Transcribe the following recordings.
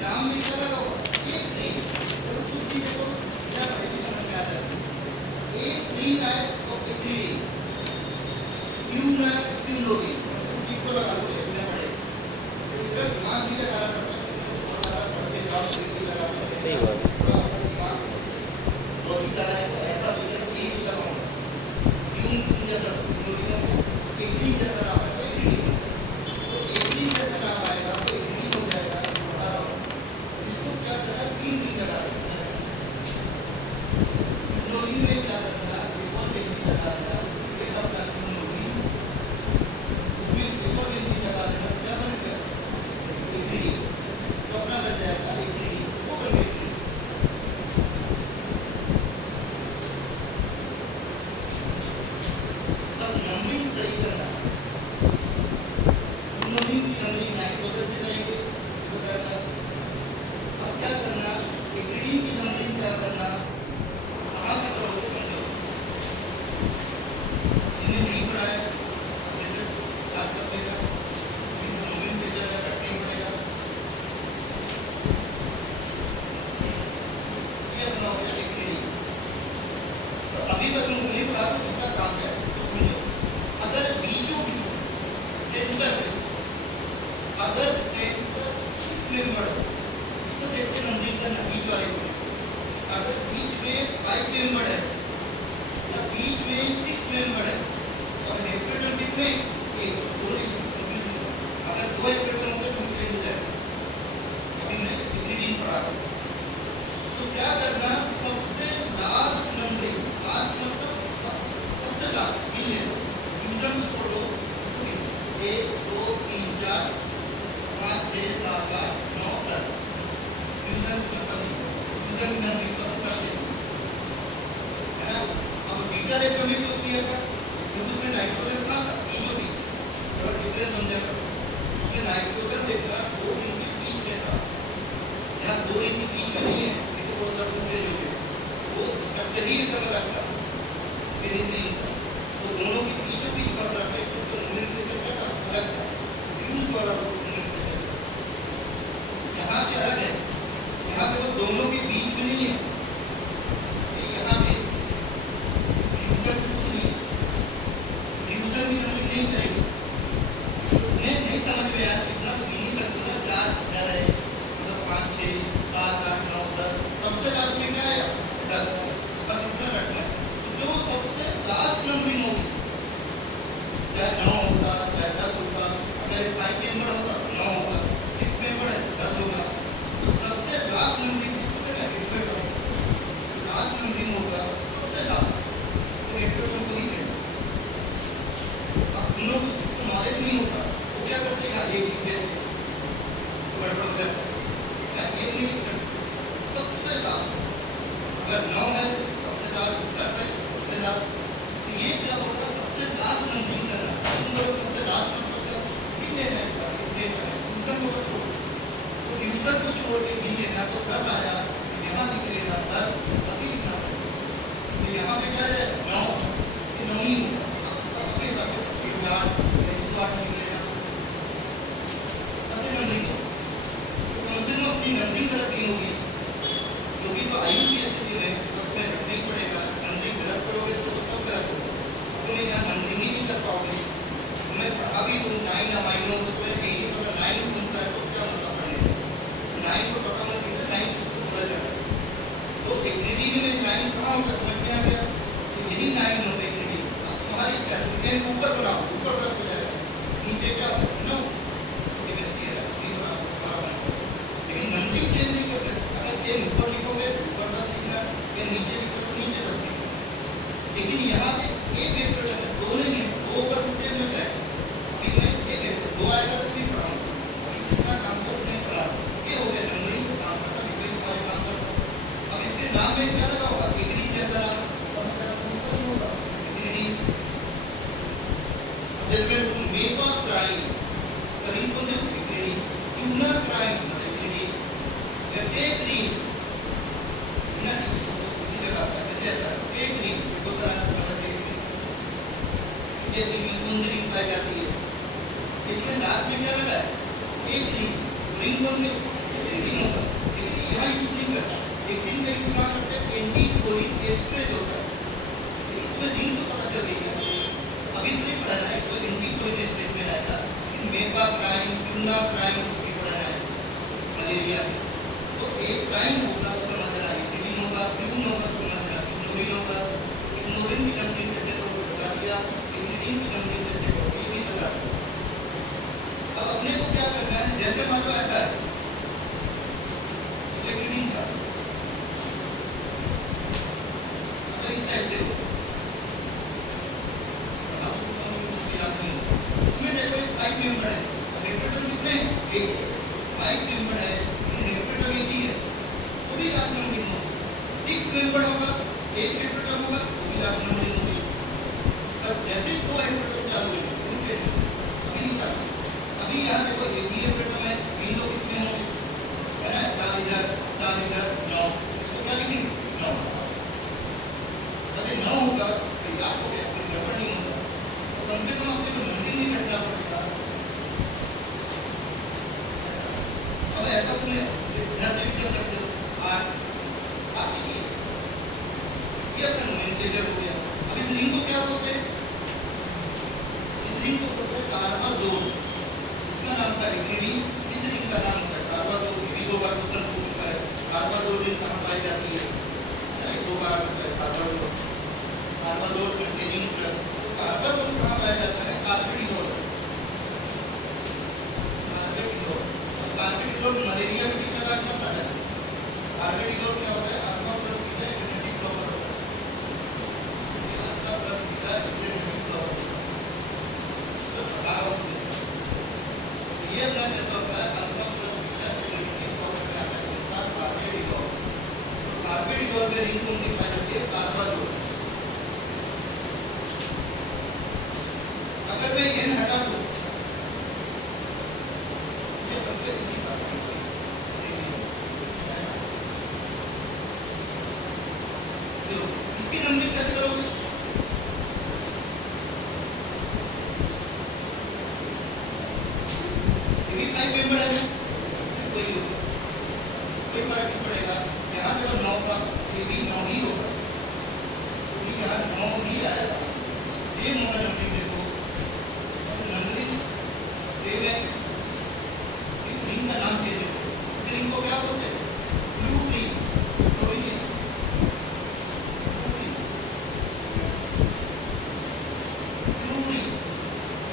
नाम में क्या लगा हुआ एक ट्रेन, तो कुछ चीजें तो क्या पड़ेगी समझ में आ जाती। एक ट्रेन आए तो एक ट्रेन, क्यों ना क्यों लोगे ठीक को लगा लो इतने बड़े, तो इतना दिमाग नहीं लगाना पड़ता, बहुत ज़्यादा पढ़ के जाओ तो भी लगा पड़ता सही बात है। थोड़ा अपना दिमाग लॉजिक लगाए तो ऐसा हो जाए कि भी लगाऊंगा क्यों क्यों जैसा क्यों लोगे एक ट्रेन जैसा नाम है तो एक ट्रेन, तो एक ट्रेन जैसा नाम आएगा तो एक ट्रेन हो जाएगा, बता रहा हूँ इसको क्या करना तीन ट्रेन लगा देना यूनोविन में क्या करना एक और व्यक्ति लगा देना एक अपना यूनोविन, इसमें एक और व्यक्ति लगा देना क्या बनेगा एक रीडिंग, तो अपना बन जाएगा एक रीडिंग वो बन गई रीडिंग। बस नंबरिंग सही करना, यूनोविन की नंबरिंग नाइट्रोजन से करेंगे वो कहता है। अब क्या करना एक रीडिंग की नंबरिंग क्या करना कहाँ से करोगे समझो, इन्हें नहीं पढ़ा है अच्छे से याद कर लेगा, यूनोविन पे जगह रखने पड़ेगा, ये अपना हो गया एक रीडिंग। तो अभी बस मुझे नहीं पढ़ा तो उसका काम है तो समझो, अगर बीचों बीच सेंटर पे अगर सेंटर 6 मेंबर हो तो देखते नंबरिंग करना बीच वाले को, अगर बीच में 5 मेंबर है या बीच में 6 मेंबर है और हेक्टोटन कितने एक दो अगर दो हेक्टोटन होगा तो चेंज हो जाएगा। अभी मैं कितनी दिन पढ़ा तो क्या करना सबसे लास्ट नंबरिंग, लास्ट मतलब सबसे लास्ट गिन लेना, यूजर को छोड़ दो उसको गिन 1 2 3 4 5 6 7 8 9 10 यूजर मतलब यूजर की नंबरिंग को करते हैं है ना। अब बीटा रेट में क्यों किया था क्योंकि उसमें नाइट्रोजन कहाँ था बीचों बीच, अगर डिफरेंस समझेगा उसमें नाइट्रोजन देखना 2 रिंग के बीच में था, यहाँ 2 रिंग के बीच में नहीं है, ये तो बहुत ज़्यादा दूसरे जो है वो स्ट्रक्चर ही एकदम अलग था फिनिशिंग था, तो दोनों के बीचों बीच फंस रहा था इसलिए उसका नोमेनक्लेचर क्या था अलग था, फ्यूज वाला नोमेनक्लेचर। यहाँ पे अलग है, यहाँ पे वो दोनों के बीच में नहीं है, यहाँ पे फ्यूजन कुछ नहीं है, फ्यूजन की नंबरिंग नहीं करेंगे तो उन्हें नहीं समझ में आया इतना तो नहीं सकते ना 4 11 है मतलब 5 6 7 8 9 10 सबसे लास्ट में क्या आया 10, बस इतना रखना है। तो जो सबसे लास्ट नंबरिंग होगी चाहे 9 होगा चाहे 10 होगा, अगर 5 मेंबर होगा 9 होगा, 6 मेंबर है 10 होगा, तो सबसे लास्ट नंबरिंग किसको देना डिपेंड होगा, लास्ट नंबरिंग होगा सबसे लास्ट तो हेक्टोटन को ही देना। अब उन लोगों को जिसको नॉलेज नहीं होता वो क्या करते हैं यहाँ एक लिख देते तो गड़बड़ हो जाता है, यहाँ एक नहीं लिख सकते सबसे लास्ट, अगर 9 है सबसे लास्ट, 10 है सबसे लास्ट, तो ये क्या होगा सबसे लास्ट नंबरिंग करना, उन लोगों सबसे लास्ट मतलब सब गिन लेना है यूजर को छोड़, तो यूजर को छोड़ के गिन लेना तो 10 आया, यहाँ लिख लेना 10 10 ही लिखना पड़ेगा, तो यहाँ पे क्या है 9 ये 9 ही होगा, अब अपने हिसाब से 8 इसको 8 लिख लेना, ऐसे नंबरिंग हो तो कम से कम अपनी नंबरिंग गलत नहीं होगी, क्योंकि तो IUPAC में तो तुम्हें रखना ही पड़ेगा, नंबरिंग गलत करोगे तो सब गलत होगा, तुम्हें यहाँ नंबरिंग ही नहीं कर पाओगे, तुम्हें पढ़ा भी दूँ 9 अमाइनो तो तुम्हें यही नहीं पता 9 कौन सा है तो क्या मतलब पढ़ने 9 को पता होना चाहिए 9 किसको बोला जाता है, तो एक रीडिंग में 9 कहाँ होता है समझ में आ गया, तो यही 9 होता है रीडिंग। अब तुम्हारी इच्छा है ऊपर बनाओ ऊपर 10 हो जाएगा, नीचे क्या होता है 9 केमिस्ट्री है लेकिन नंबरिंग चेंज नहीं कर सकते, अगर ये ऊपर लिखोगे ऊपर 10 लिखना, ये नीचे लिखोगे तो नीचे 10 लिखना, लेकिन यहाँ पे एक हेक्टोटन है दो नहीं है, दो ऊपर नीचे हो जाएगा, अभी मैं एक हेक्टोटन 2 आएगा तो भी पढ़ाऊंगा, अभी कितना काम तो नहीं पढ़ा, ये हो गया नंबरिंग काम करता विपरीत वाले काम करता। अब इसके नाम में क्या लगा होगा एक रीडिंग जैसा होगा एक रीडिंग, जिसमें मेपा क्राइम करीब को से एक रीडिंग, ट्यूनर क्राइम मतलब रीडिंग, एक रीडिंग ना उसी जगह पर जैसा एक रीडिंग को सराहना वाला केस में ये रीडिंग पाई जाती है, इसमें लास्ट में क्या लगा है एक रीडिंग, रीडिंग कौन सी रीडिंग होता है यूज नहीं करना, एथिलीन का यूज कहाँ करते हैं, एंटी कोलिन एस्ट्रेज होता है। लेकिन तुम्हें रिंग तो पता चल गई है, अभी तो नहीं पढ़ाना है, तो एंटी कोलिन एस्ट्रेज में आएगा, लेकिन मेपा प्राइम, ट्यूना प्राइम भी पढ़ाना है मलेरिया में। तो एक प्राइम होगा तो समझना, एथिलीन होगा, ट्यून होगा तो समझना, ट्यूनोरिन होगा, ट्यूनोरिन की नंबरिंग कैसे करोगे बता दिया, एथिलीन की नंबरिंग कैसे करोगे ये भी बता दिया। अब अपने को क्या करना है, जैसे मान लो ऐसा है तो एथिलीन का अगर इस टाइप से हो, इसमें देखो एक 5 मेंबर है, रेफ्रिजरेटर कितने हैं, एक 5 मेंबर है, रेफ्रिजरेटर एक ही है, वो भी लास्ट नंबरिंग होगा। 6 मेंबर होगा, एक रेफ्रिजरेटर होगा, वो भी लास्ट नंबरिंग होगी। पर जैसे 2 रेफ्रिजरेटर चालू है उनके अभी नहीं चालू, अभी यहाँ देखो एक ही रेफ्रिजरेटर है, विंडो कितने होंगे, है ना, 4 इधर 9, इसको क्या लिखेंगे 9। अगर 9 होगा तो आपको क्या गड़बड़ नहीं होगा, तो कम से कम आपको तो नंबरिंग नहीं करना पड़ेगा। अब ऐसा तुमने इधर से भी कर सकते हो, 8 आप देखिए ये अपना नोमेनक्लेचर हो गया। अब इस रिंग को क्या बोलते हैं, इस रिंग को बोलते हैं कार्बाजोल, इसका नाम था इग्निडी, इस रिंग का नाम था कार्बाजोल। ये 2 बार क्वेश्चन पूछ चुका है, कार्बाजोल रिंग कहाँ पाई जाती है, 2 बार आता है कार्बाजोल, कार्बाजोल कंटेनिंग ड्रग। तो कार्बाजोल कहाँ पाया जाता है, कार्बेडिडोल, कार्बेडिडोल। अब कार्बेडिडोल मलेरिया में भी क्या काम आता है, कार्बेडिडोल क्या होता है, alpha plus beta immunity blocker होता है, ये alpha plus beta immunity blocker होता है। तो बताओ ये अपना कैसा होता है, alpha plus beta immunity blocker का आता है कार्बेडिडोल। तो कार्बेडिडोल में रिंग कौन सी पाई जाती है, कार्बाजोल। अगर मैं ये हटा दूं ये बनकर इसी का ऐसा, तो इसकी नंबरिंग कैसे करोगे, ये भी 5 मेंबर है, कोई फर्क नहीं पड़ेगा। यहाँ देखो 9 का ये भी 9 ही होगा, क्योंकि यहाँ 9 ही आएगा। ये मोनोमर नंबरिंग देखो, नंबरिंग सेम है, रिंग का नाम चेंज है, इस रिंग को क्या बोलते हैं, blue ring, chlorine, blue ring,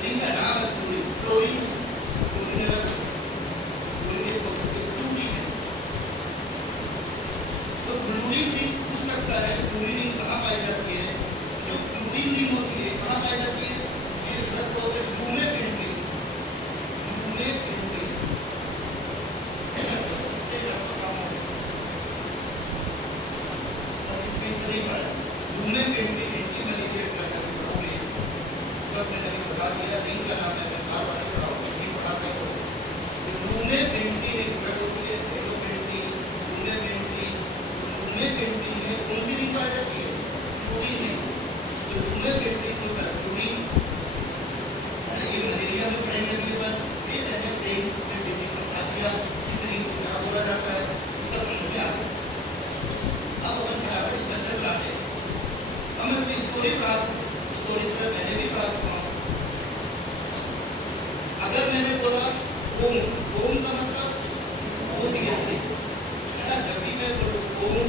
ring का नाम है ब्लू रिंग, क्लोरीन, क्लोरीन अलग, क्लोरीन को ब्लू रिंग है। तो क्लोरीन रिंग पूछ सकता है, क्लोरीन रिंग कहाँ पाई जाती है, जो क्लोरीन रिंग होती है कहाँ पाई जाती है, ये प्लस हो गए ल्यूमेफिल्ट्री, ल्यूमेफिल्ट्री बस इसमें इतना ही पढ़ा, ल्यूमेफिल्ट्री एंटी मलेरिया ड्रग है, पढ़ोगे बस मैंने अभी बता दिया, रिंग का नाम है, मैं बार बार नहीं पढ़ाऊंगा, नहीं पढ़ाते हो। ल्यूमेफिल्ट्री एक ड्रग होती है, एडोफिल्ट्री, ल्यूमेफिल्ट्री, ल्यूमेफिल्ट्री में कौन सी रिंग पाई जाती है, क्लोरीन रिंग। तो ल्यूमेफिल्ट्री को क्लोरीन, ये मलेरिया में पढ़ेंगे अभी ये बात, ये मैंने ब्रेन में बेसिक समझा दिया, इस रिंग को क्या बोला जाता है उसका समझ में आ गया। अब अपन फटाफट स्ट्रक्चर बनाते हैं। अब मैं अपनी स्टोरी पढ़ा दूँ, स्टोरी तो मैं पहले भी पढ़ा चुका हूँ। अगर मैंने बोला ओम, ओम का मतलब OCH3 है ना, जब भी मैं बोलूँ ओम,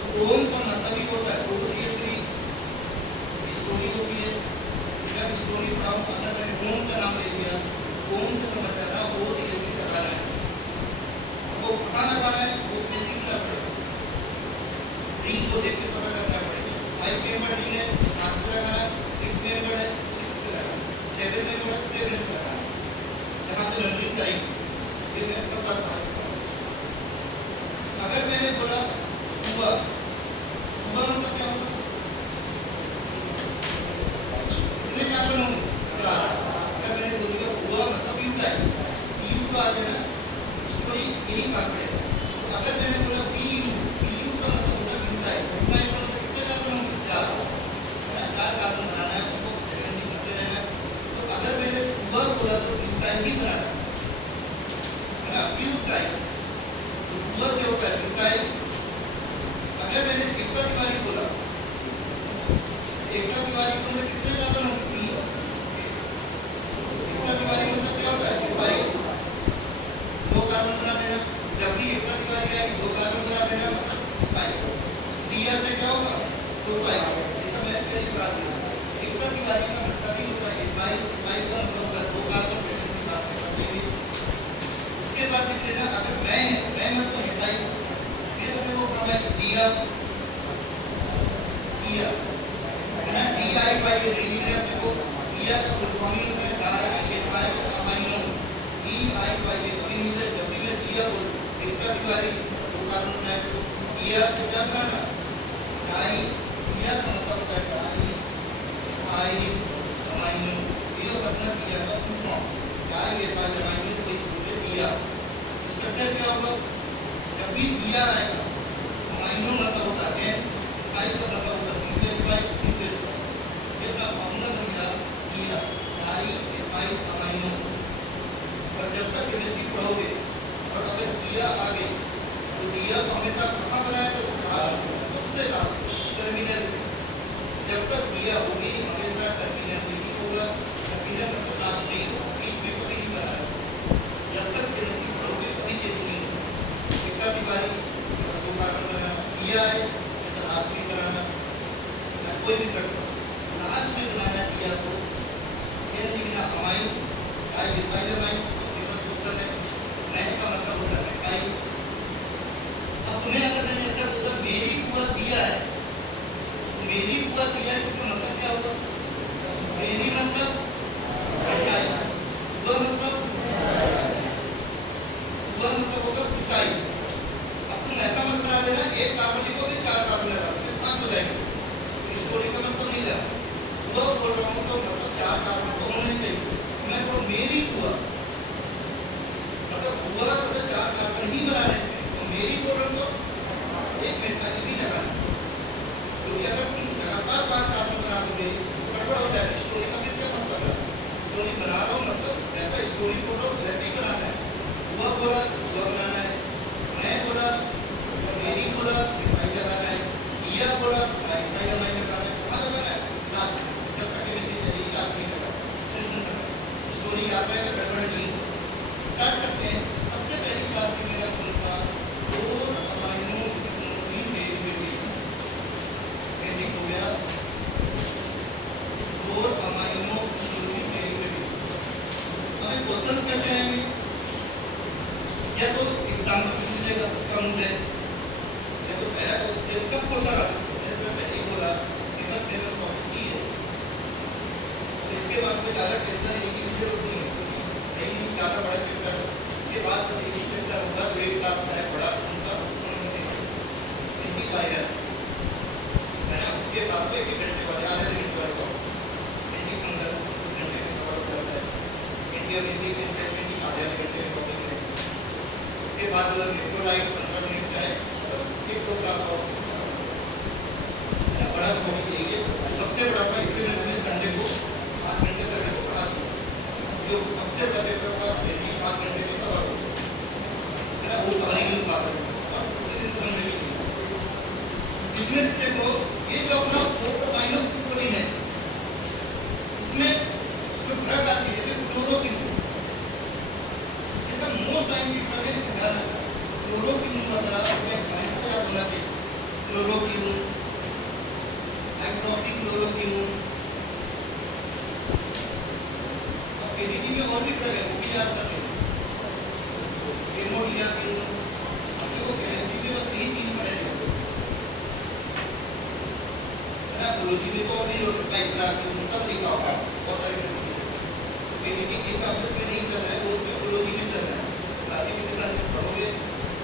तो ओम का मतलब ही होता है OCH3, स्टोरी होती है। जब स्टोरी पढ़ाऊँ अगर मैंने ओम का नाम ले लिया, ओम से समझ जाना OCH3 लगाना है, वो कहाँ लगाना है, वो बेसिक पड़ेगा, रिंग को देख के पता करना पड़ेगा। 5 मेंबर रिंग है, 5 पे लगाना, 6 मेंबर है 6 पे लगाना, 7 मेंबर है 7 पे लगाना, यहाँ से नंबरिंग करेंगे, फिर मैं सब बात पढ़ा चुका हूँ। अगर मैंने बोला हुआ, हुआ मतलब क्या होगा, इतने कार्बन होंगे 4, अगर मैंने बोल दिया हुआ मतलब यू टाइप, यू तो आ गया ना, स्टोरी यही काम करेगा। तो अगर मैंने बोला BU, BU का मतलब होता है ब्यूटाइल, ब्यूटाइल का मतलब कितने कार्बन होंगे 4, है ना, 4 कार्बन बनाना है, उसको फ्रीक्वेंसी करते रहना है। तो अगर मैंने हुआ बोला तो ब्यूटाइल ही बनाना है ना, ब्यूटाइल, लेना, अगर मैं मतलब मिठाई, फिर अपने को पता है दिया दिया है ना, डी आई बाई ये नहीं मिले अपने को, दिया का फुल फॉर्म ही होता है di ethyl amino, D I बाई ये कभी नहीं मिले। जब भी मैं दिया बोल एकता तिवारी दो कार्बन बनाए तो दिया से क्या बनाना, डाई, दिया का मतलब होता है डाई एथाइल अमाइनो, ये अपना दिया का full form di ethyl amino कोई बोले दिया। स्ट्रक्चर क्या होगा, जब भी दिया आएगा अमाइनो मतलब होता है फाइव का मतलब होता है सिंगल बाई सिंगल, ये अपना फॉर्मूला बन गया दिया डाई एथाइल अमाइनो। और जब तक केमिस्ट्री पढ़ोगे और अगर दिया आ गई तो दिया को हमेशा कहाँ बनाया, तो लास्ट सबसे लास्ट टर्मिनल पे। जब तक दिया होगी हमेशा टर्मिनल पे ही होगा, टर्मिनल मतलब लास्ट में, बीच में कभी नहीं बनाया। जब तक केमिस्ट्री पढ़ोगे कभी चेंज नहीं होगा। एकता तिवारी दो कार्बन बनाना, दिया है ऐसा लास्ट में बनाना, या कोई भी करना लास्ट में बनाना दिया को, ये नहीं लिखना amine di ethyl amine. Question है मैं का मतलब होता है मिठाई। अब तुम्हें अगर मैंने ऐसा बोला मेरी बुआ दिया है, मेरी बुआ दिया है, इसका मतलब क्या होगा, मेरी मतलब मिठाई, बुआ मतलब होगा पिटाई। अब तुम ऐसा मत बना देना एक कार्बन लिखो फिर चार कार्बन लगा दो, फिर 5 हो जाएंगे। स्टोरी का मतलब नहीं लगा, बुआ बोल रहा हूँ तो मतलब 4 कार्बन तो होने चाहिए। मैं बोल मेरी बुआ मतलब बुआ मतलब 4 कार्बन ही बनाने हैं, तो मेरी बोल रहा हूँ तो एक मिठाई भी लगाना, क्योंकि अगर तुम लगातार 5 कार्बन बना दोगे तो गड़बड़ हो जाएगी। स्टोरी का फिर क्या मतलब है, स्टोरी बना रहा हूँ मतलब जैसा स्टोरी बोल रहा हूँ वैसे ही बनाना है। बुआ बोला बुआ बनाना है, मैं बोला तो मेरी बोला मिठाई लगाना है, दिया बोला मिठाई लगाना है, कहाँ लगाना है, लास्ट में। जब तक केमिस्ट्री चलेगी लास्ट में लगाना, टेंशन करना, स्टोरी याद रहेगा, गड़बड़ नहीं होगा। स्टार्ट करते हैं। सबसे पहली क्लास में मेरा कौन सा 4 अमाइनो न्यूक्लियोटाइड डेरिवेटिव बेसिक हो गया, 4 अमाइनो न्यूक्लियोटाइड डेरिवेटिव। हमें क्वेश्चंस कैसे आएंगे, या तो एग्जाम्पल पूछ लेगा उसका मूड है, या तो पहला सब क्वेश्चन आ जाता है। मैं पहले ही बोला फेमस टॉपिक की है, और इसके बाद कोई ज़्यादा टेंशन लेने की वीडियो होती है, नहीं ज़्यादा बड़ा चैप्टर। इसके बाद बस एक ही चैप्टर होगा जो एक क्लास का है बड़ा उनका नहीं वायरल है ना। उसके बाद तो 1 घंटे वाले आधे घंटे वाले नहीं 15 घंटे में कवर हो जाता है। इंडिया में भी आधे घंटे में टॉपिक है। उसके बाद इलेक्ट्रोलाइट 15 मिनट का है, मतलब 1-2 क्लास और बड़ा टॉपिक लेंगे। सबसे बड़ा था इसलिए मैंने संडे को 5 घंटे संडे को पढ़ा दिया, जो सबसे बड़ा चैप्टर था 5 घंटे में कवर हो गया, वो कवर ही नहीं पाता और उसी दिन समझ में भी नहीं। इसमें देखो ये जो अपना 4 अमाइनो ग्लूकोलिन है, इसमें जो ड्रग आती है जैसे क्लोरोक्विन, ये सब मोस्ट टाइम की ड्रग है। ध्यान रखना क्लोरोक्विन वगैरह में हमेशा याद होना चाहिए, क्लोरोक्विन, हाइड्रोक्सी क्लोरोक्विन। अब केमिस्ट्री में और भी ड्रग है वो भी याद करने, हेमोडियाक्विन। हम देखो केमिस्ट्री में बस यही 3 पढ़ेंगे है ना, बायोलॉजी में तो और भी पाइपराक्विन सब लिखा होगा, बहुत सारे केमिस्ट्री के सब्जेक्ट में नहीं चल रहा है, वो बायोलॉजी में चल रहा है। क्लासिफिकेशन में पढ़ोगे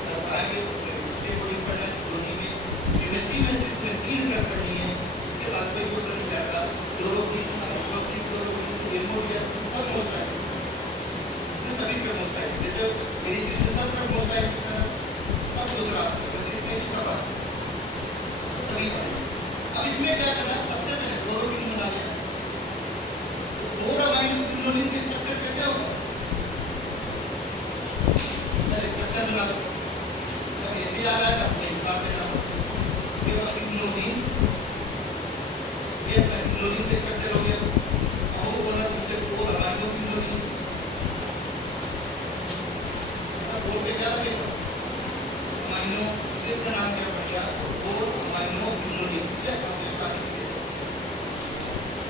तब आएंगे उससे कोडिंग पढ़ना है बायोलॉजी में। केमिस्ट्री में सिर्फ 3 ड्रग पढ़नी है, इसके बाद कोई क्वेश्चन नहीं जाता। क्लोरोक्विन, हाइड्रोक्सी क्लोरोक्विन, हेमोडियाक्विन सब मोस्ट टाइम, सभी पे मोस्ट टाइम, जैसे मेडिसिन में सब पे मोस्ट टाइम की तरह सब दूसरा बस इसमें भी सब आता है, तो सभी पढ़े। अब इसमें क्या करना, सबसे पहले क्लोरोक्विन बना लेना। तो 4 अमाइनो ग्लूकोलिन का स्ट्रक्चर कैसे होगा, चल स्ट्रक्चर बना दो। जब ऐसे आ रहा है तब एक बार देना सकते, ये ग्लूकोलिन, ये अपना ग्लूकोलिन का स्ट्रक्चर हो गया। अब वो बोला तुमसे 4 अमाइनो ग्लूकोलिन, तब 4 पे क्या लगेगा अमाइनो, इसे इसका नाम क्या पड़ेगा 4 अमाइनो ग्लूकोलिन। ये क्लासिफिकेशन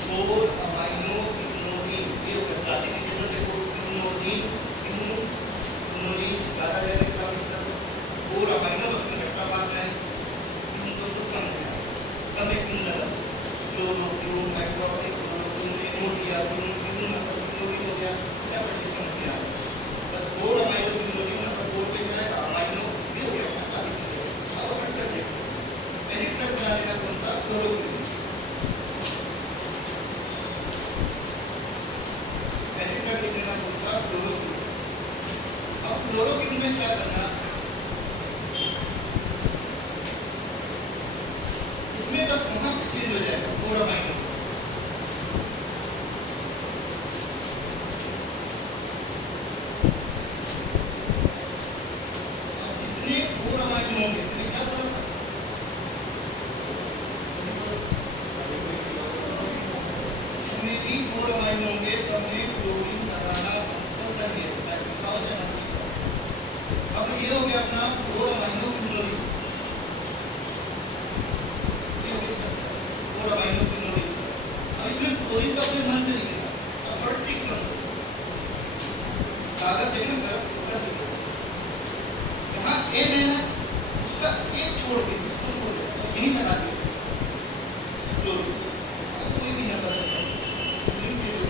4 अमाइनो ग्लूकोलिन, ये क्लासिफिकेशन देखो ग्लूकोलिन, ग्लूकोलिन ज़्यादा है क्लोरोक्विन में क्या करना, इसमें बस वहां पे चेंज हो जाएगा क्लोरामाइनो। जितने क्लोरामाइनो होंगे मैंने क्या बोला था, जितने भी क्लोरामाइनो होंगे सब में क्लोरीन लगाना कंपल्सरी है, लिखा हो जाए ना। अब ये हो गया अपना क्लोरामाइनो क्लोरीन, ये हो गया स्ट्रक्चर क्लोरामाइनो क्लोरीन। अब इसमें क्लोरीन तो अपने मन से लिखेगा। अब थोड़ा ट्रिक समझो, कागज देखना गलत होता है, यहाँ एन है ना, उसका एक छोड़ के इसको छोड़ दो और यहीं लगा दिया क्लोरीन। अब कोई भी नंबर क्लोरीन दे दो,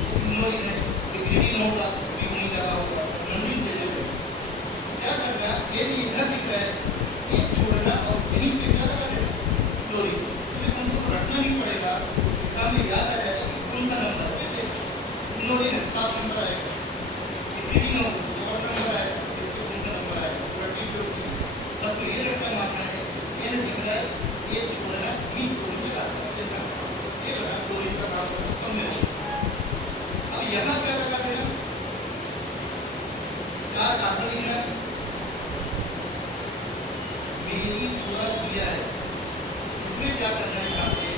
ये क्लोरीन है, ये ग्रीडिंग होगा, भी नहीं लगा होगा, क्लोरीन दे दो। क्या करना, ये इधर दिख रहा है, एक छोड़ना और यहीं पे क्या लगा देना क्लोरीन। तुम्हें हमको रटना नहीं पड़ेगा, एग्जाम में याद आ जाएगा कि कौन सा नंबर है। क्लोरीन है 7 नंबर आएगा, ग्रीडिंग होगा 4 नंबर आएगा, देखते कौन सा नंबर आएगा 22। बस तो ये रटना मारना है, ये दिख रहा है, ये छोड़ना भी क्लोरीन लगा देना, ये बता क्लोरीन का काम कम में हो। अब यहाँ क्या लगा देना, 4 कार्बन लिखना, मेरी पूरा किया है। इसमें क्या करना है, यहाँ पे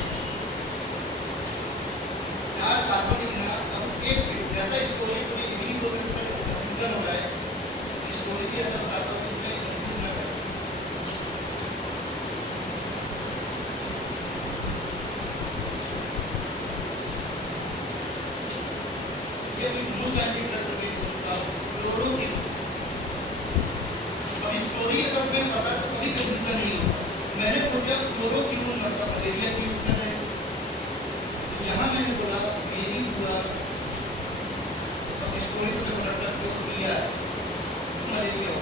4 कार्बन लिखना। अब एक ऐसा स्टोरी तुम्हें इवनिंग को कंफ्यूजन हो रहा है, स्टोरी भी ऐसा बताता हूँ कि तुम्हें कंफ्यूज ना करें। ये भी मोस्ट टाइम क्लोरोक्विन। अब स्टोरी अगर तुम्हें पता है तो कभी कंफ्यूजन नहीं होगा। मैंने बोल दिया क्लोरोक्विन मतलब मलेरिया की यूज कर रहे हैं, तो यहाँ मैंने बोला मेरी बुआ, अब स्टोरी तो जब रट सकते हो दिया है उसको मलेरिया हो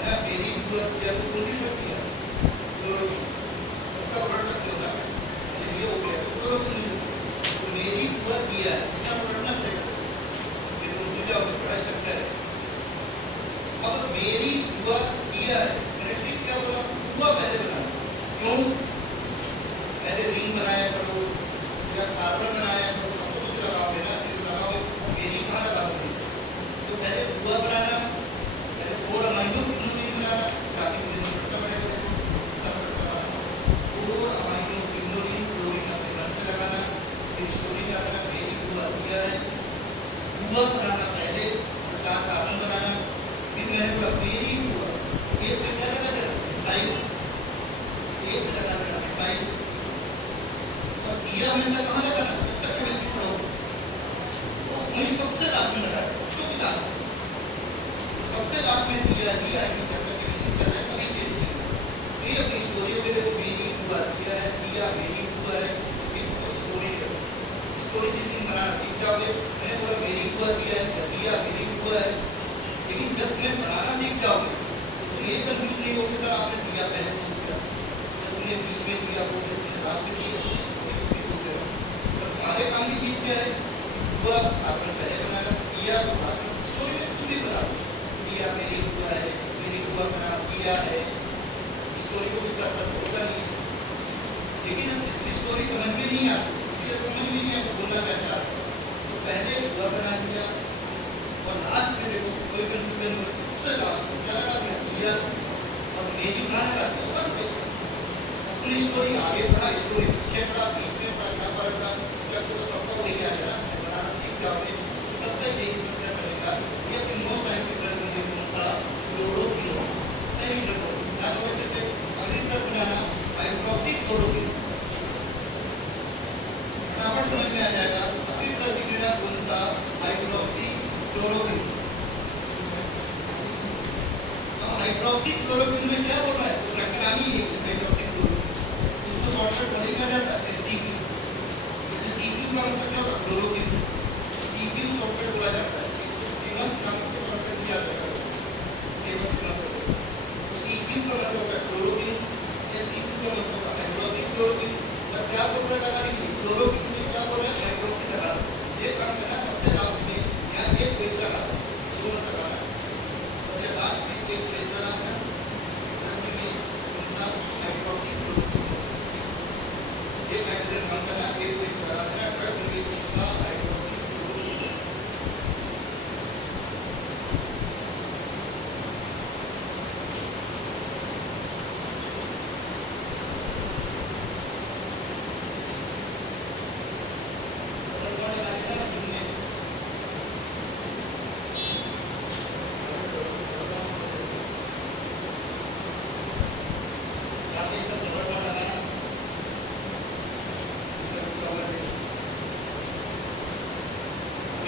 है, मेरी बुआ क्या कौन सी शब्द है क्लोरोक्विन, उसका रट सकते हो ना, मलेरिया हो गया तो क्लोरोक्विन। तो मेरी बुआ दिया है, इतना रटना पड़ेगा, ये तुम भूल जाओगे, बड़ा स्ट्रक्चर है। अब मेरी बुआ दिया है, मैंने ट्रिक्स क्या बोला, बुआ पहले बनाना। क्यों, पहले रिंग बनाया करो या कार्बन बनाया करो, तब तो उसे लगाओगे ना, फिर लगाओगे मेरी कहाँ लगाओगे। तो पहले बुआ बनाना, पहले क्लोरामाइनो क्लोरीन बनाना, क्लासिफिकेशन करना पड़ेगा, क्लोरामाइनो क्लोरीन, क्लोरीन अपने मन से लगाना, फिर स्टोरी लगाना, मेरी बुआ दिया है, बुआ बनाना पहले, 4 कार्बन बनाना, फिर मैंने बोला मेरी बुआ, एक पे क्या लगा देना टाइप, एक पे लगा देना टाइप, और दिया हमेशा कहाँ लगाना, जब तक केमिस्ट्री पढ़ो तो वही सबसे लास्ट में लगा, जो भी लास्ट में, तो सबसे लास्ट में दिया दिया है, जब तक केमिस्ट्री चल रहा है कभी चेंज नहीं होगा। ये अपनी स्टोरी में देखो, मेरी बुआ दिया है, दिया मेरी बुआ है, स्टोरी है, स्टोरी जिस दिन बनाना सीख जाओगे। मैंने बोला मेरी बुआ दिया है, दिया मेरी बुआ है, लेकिन जब तुम्हें बनाना सीख जाओगे तो तुम ये कंफ्यूज नहीं होगे सर आपने दिया पहले बोल दिया, जब तुमने बीच में दिया बोल दिया, तुमने लास्ट में दिया तो इसको भी बोलते हो। तो तुम्हारे काम की चीज़ क्या है, बुआ आपने पहले बनाया, दिया तो लास्ट में, स्टोरी में तुम भी बना दो, दिया मेरी बुआ है, मेरी बुआ बना दिया है, स्टोरी को भी सर पर होगा नहीं। लेकिन जब जिसकी स्टोरी समझ में नहीं आती, उसकी जब समझ में नहीं आता बोलना क्या चाहता, तो पहले बुआ बना दिया और लास्ट में देखो कोई कंफ्यूजन नहीं, सबसे लास्ट में क्या लगा दिया और मेरी कहाँ लगा दिया, वन पे। अपनी स्टोरी आगे बढ़ा, स्टोरी पीछे बढ़ा, बीच में बढ़ा, क्या फर्क था, स्ट्रक्चर तो सबका वही आ जाएगा, बनाना सीख जाओगे तो सबका यही स्ट्रक्चर बनेगा। ये अपनी मोस्ट टाइम की ड्रग होगी, कौन सा क्लोरोक्विन, पहली ड्रग होगी। साथ में जैसे अगली ड्रग बनाना हाइड्रोक्सी क्लोरोक्विन, फटाफट समझ में आ जाएगा। अगली ड्रग लिख लेना कौन सा, हाइड्रोक्सी क्लोरोक्विन। अब हाइड्रोक्सी क्लोरोक्विन में क्या बोल रहा है, तो रखना ही है हाइड्रोक्सी क्लोरोक्विन, उसको शॉर्टकट बोले क्या जाता है CQ। जैसे CQ का मतलब क्या होता है, क्लोरोक्विन, CQ शॉर्टकट बोला जाता है, फेमस नाम के शॉर्टकट दिया जाता है, फेमस होता है। तो CQ का मतलब होता है क्लोरोक्विन, या CQ का मतलब होता है हाइड्रोक्सी क्लोरोक्विन। बस क्या बोल रहा है लगाने के लिए, क्लोरोक्विन में क्या बोल रहा है हाइड्रोक्सी लगा, ये काम करना सबसे लास्ट में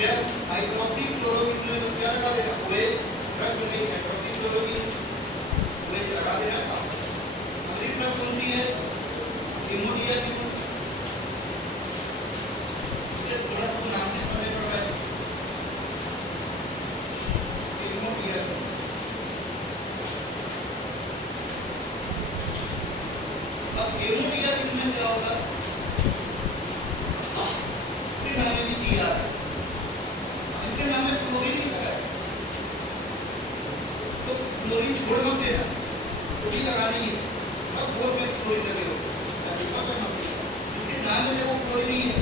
जब हाइड्रोक्सी क्लोरोक्विन में बस क्या लगा देना, OH ड्रग बन गई हाइड्रोक्सी क्लोरोक्विन, OH लगा देना काम। अगली ड्रग कौन सी है, इमोडियाक्यून, इसके थोड़ा सा नाम से पता पड़ रहा है इमोडियाक्यून। अब इमोडियाक्यून में क्या होगा, इसके नाम में भी दिया है, अब इसके नाम में क्लोरीन ही लगा है, तो क्लोरीन छोड़ मत देना, तो भी लगा नहीं है, सब बोर्ड में क्लोरीन लगे हो, देखा करना, इसके नाम में देखो क्लोरीन नहीं है,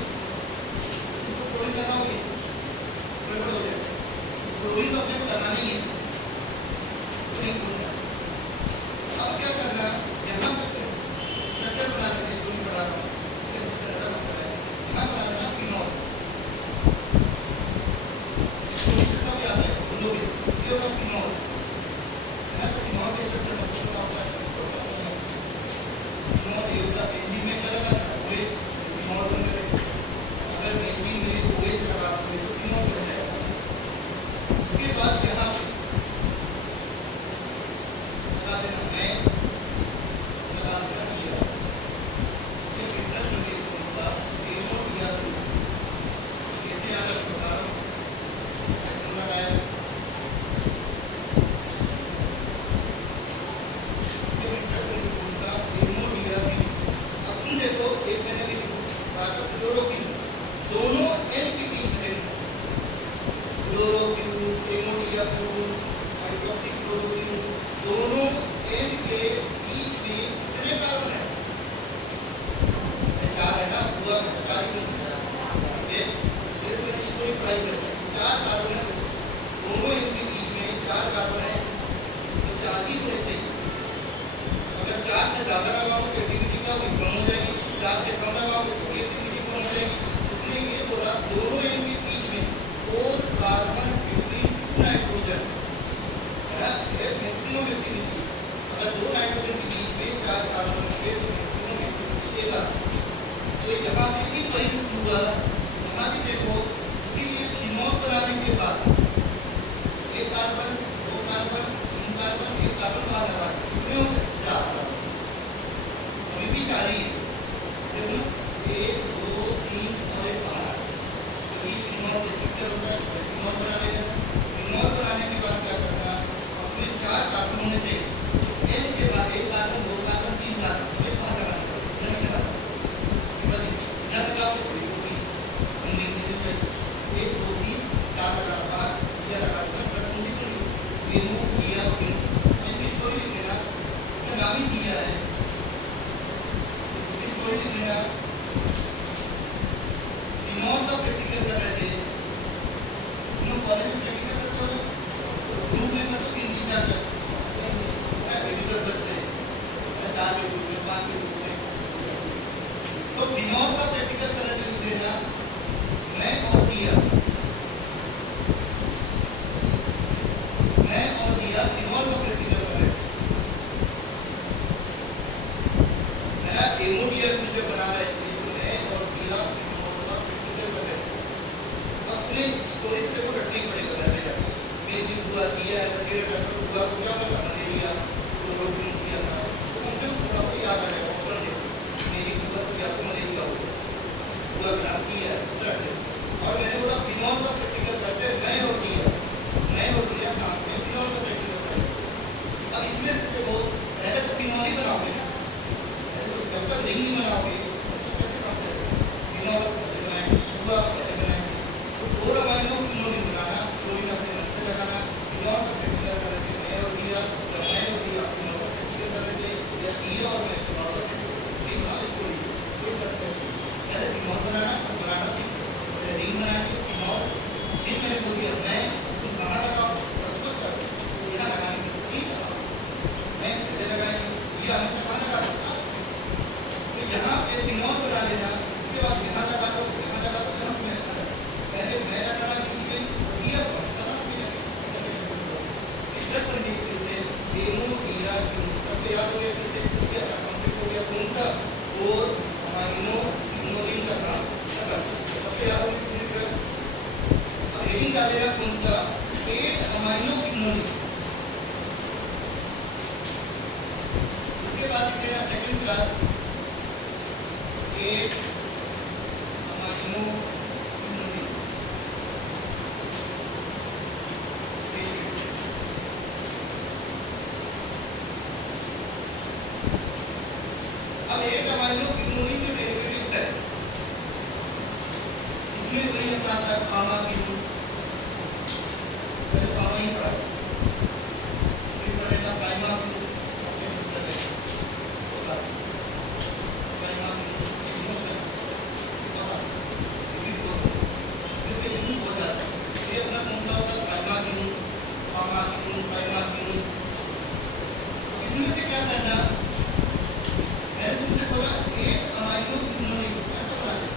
तो क्लोरीन लगाओगे गड़बड़ हो जाएगा, क्लोरीन तो अपने को लगाना ही है, तो नहीं बोलना। अब क्या करना, यहाँ पे स्ट्रक्चर बना देना, इसको भी बढ़ा देना, इसके स्ट्रक्चर अलग होता है, यहाँ बना देना फिनॉल, इसको सब याद है, बोलोगे ये होगा फिनॉल, है तो फिनॉल के स्ट्रक्चर सबको पता होता है, फिनॉल ये होता है, बेंजीन में क्या लगा था, OH, फिनॉल बन गए, अगर बेंजीन में OH लगा तो फिनॉल बन जाएगा। उसके बाद यहाँ पे लगा देना, मैं लगा देना दिया, ये फिल्टर बन गई उनका इमोडियाक्यून, कैसे आगे बता रहा हूँ, लगाया ये फिल्टर बन गई उनका इमोडियाक्यून। अब तुम देखो एक मैंने भी कहा था क्लोरोक्विन, दोनों N के बीच में देखो, क्लोरोक्विन, इमोडियाक्यून, हाइड्रोक्सी क्लोरोक्विन, दोनों N के बीच में कितने कार्बन है, चार है ना, हुआ चार ही ये सिर्फ मैंने इसको रिप्लाई कर दिया, चार कार्बन है, दोनों N के बीच में चार कार्बन है, तो चार ही होने चाहिए, अगर चार से ज्यादा लगाओगे तो एक्टिविटी क्या होगी, कम हो जाएगी, चार से कम लगाओगे तो एक्टिविटी कम हो जाएगी, इसलिए ये बोला दोनों N के बीच में 4 कार्बन बिटवीन 2 नाइट्रोजन, है ना, ये मैक्सिमम एक्टिविटी, अगर 2 नाइट्रोजन के बीच में 4 कार्बन होंगे तो मैक्सिमम एक्टिविटी देगा। तो यहाँ पे भी वही रूल हुआ, यहाँ भी देखो, इसीलिए फिनॉल बनाने के बाद एक कार्बन, दो कार्बन, तीन कार्बन, एक कार्बन बाहर लगा, कितने हो गए, 4 कार्बन, अभी भी 4 ही है, देखो ना, 1 2 3 और एक बाहर, तो ये फिनॉल का स्ट्रक्चर होता है, फिनॉल बना लेना, फिनॉल बनाने के बाद क्या करना, अपने 4 कार्बन होने चाहिए, N के बाद एक कार्बन, दो कार्बन, तीन कार्बन, तो एक बाहर लगाना पड़ेगा, नहीं लगा, सिंपल ही, यहाँ लगाओगे थोड़ी 2 3, हमने इसे जो है 1 2 3 4 लगा बाहर, यह लगा था, पर मुझे तो इमोडियाक्यून, इसकी स्टोरी लिख लेना, इसका नाम ही दिया है, इसकी स्टोरी लिख लेना, फिनॉल का प्रैक्टिकल कर रहे थे, तुम लोग कॉलेज में प्रैक्टिकल करते हो, ग्रुप में मतलब 3 3 4 फिजिकल करते हैं, 4 के ग्रुप में, 5 के ग्रुप में, तो फिनॉल का प्रैक्टिकल कर रहे थे, लिख लेना, मैं और दिया फिनॉल का प्रैक्टिकल कर रहे थे, मेरा इमोडियाक्यून जब बना रहे थे, तो मैं और दिया फिनॉल का प्रैक्टिकल कर रहे थे। अब तुम्हें स्टोरी तो देखो रटना ही पड़ेगा घर में जाके, मेरी बुआ दिया है, बसेरा डॉक्टर बुआ को क्या करना, मलेरिया क्लोरोक्विन दिया था, तो कम से कम थोड़ा बहुत याद आ जाएगा, ऑप्शन देखो, मेरी बुआ को क्या को मलेरिया हो गया, बुआ का नाम दिया है, और मैंने बोला फिनॉल का प्रैक्टिकल करते, मैं और दिया साथ में फिनॉल का प्रैक्टिकल करते। अब इसमें देखो, पहले तो फिनॉल ही बनाओगे ना, पहले तो जब तक रिंग नहीं बनाओगे तो कैसे बन जाएगा, फिनॉल पहले बनाएंगे, हुआ पहले बनाएंगे, तो 2 अमाइनो क्लोरीन नहीं बनाना, क्लोरीन अपने मन से लगाना, फिनॉल का प्रैक्टिकल कर रहे थे, मैं और दिया, जब मैं और दिया फिनॉल का प्रैक्टिकल कर रहे थे, या दिया और मैं फिनॉल का प्रैक्टिकल, नहीं बना स्टोरी, कोई शर्त नहीं, पहले फिनॉल बनाना, तब बनाना सीखो, पहले रिंग बना के फिनॉल हेडिंग डालेगा कौन सा 8 अमाइनो क्यूनोलिन। इसके बाद लिख लेना सेकंड क्लास 8 अमाइनो क्यूनोलिन। अब 8 अमाइनो क्यूनोलिन जो डेरिवेटिव्स है इसमें वही अपना आता है पामा क्यून, पहले पामा ही पढ़ा, फिर पढ़ेगा प्राइमा क्यून, अपने डिस्प्ले में होगा प्राइमा क्यून एक मोस्ट है होगा रिपीट होगा इसके यूज हो जाता है। ये अपना कौन सा होता है primaquine, pamaquine, primaquine. इसमें से क्या करना, मैंने तुमसे बोला 8 अमाइनो क्यूनोलिन ऐसा बना दे,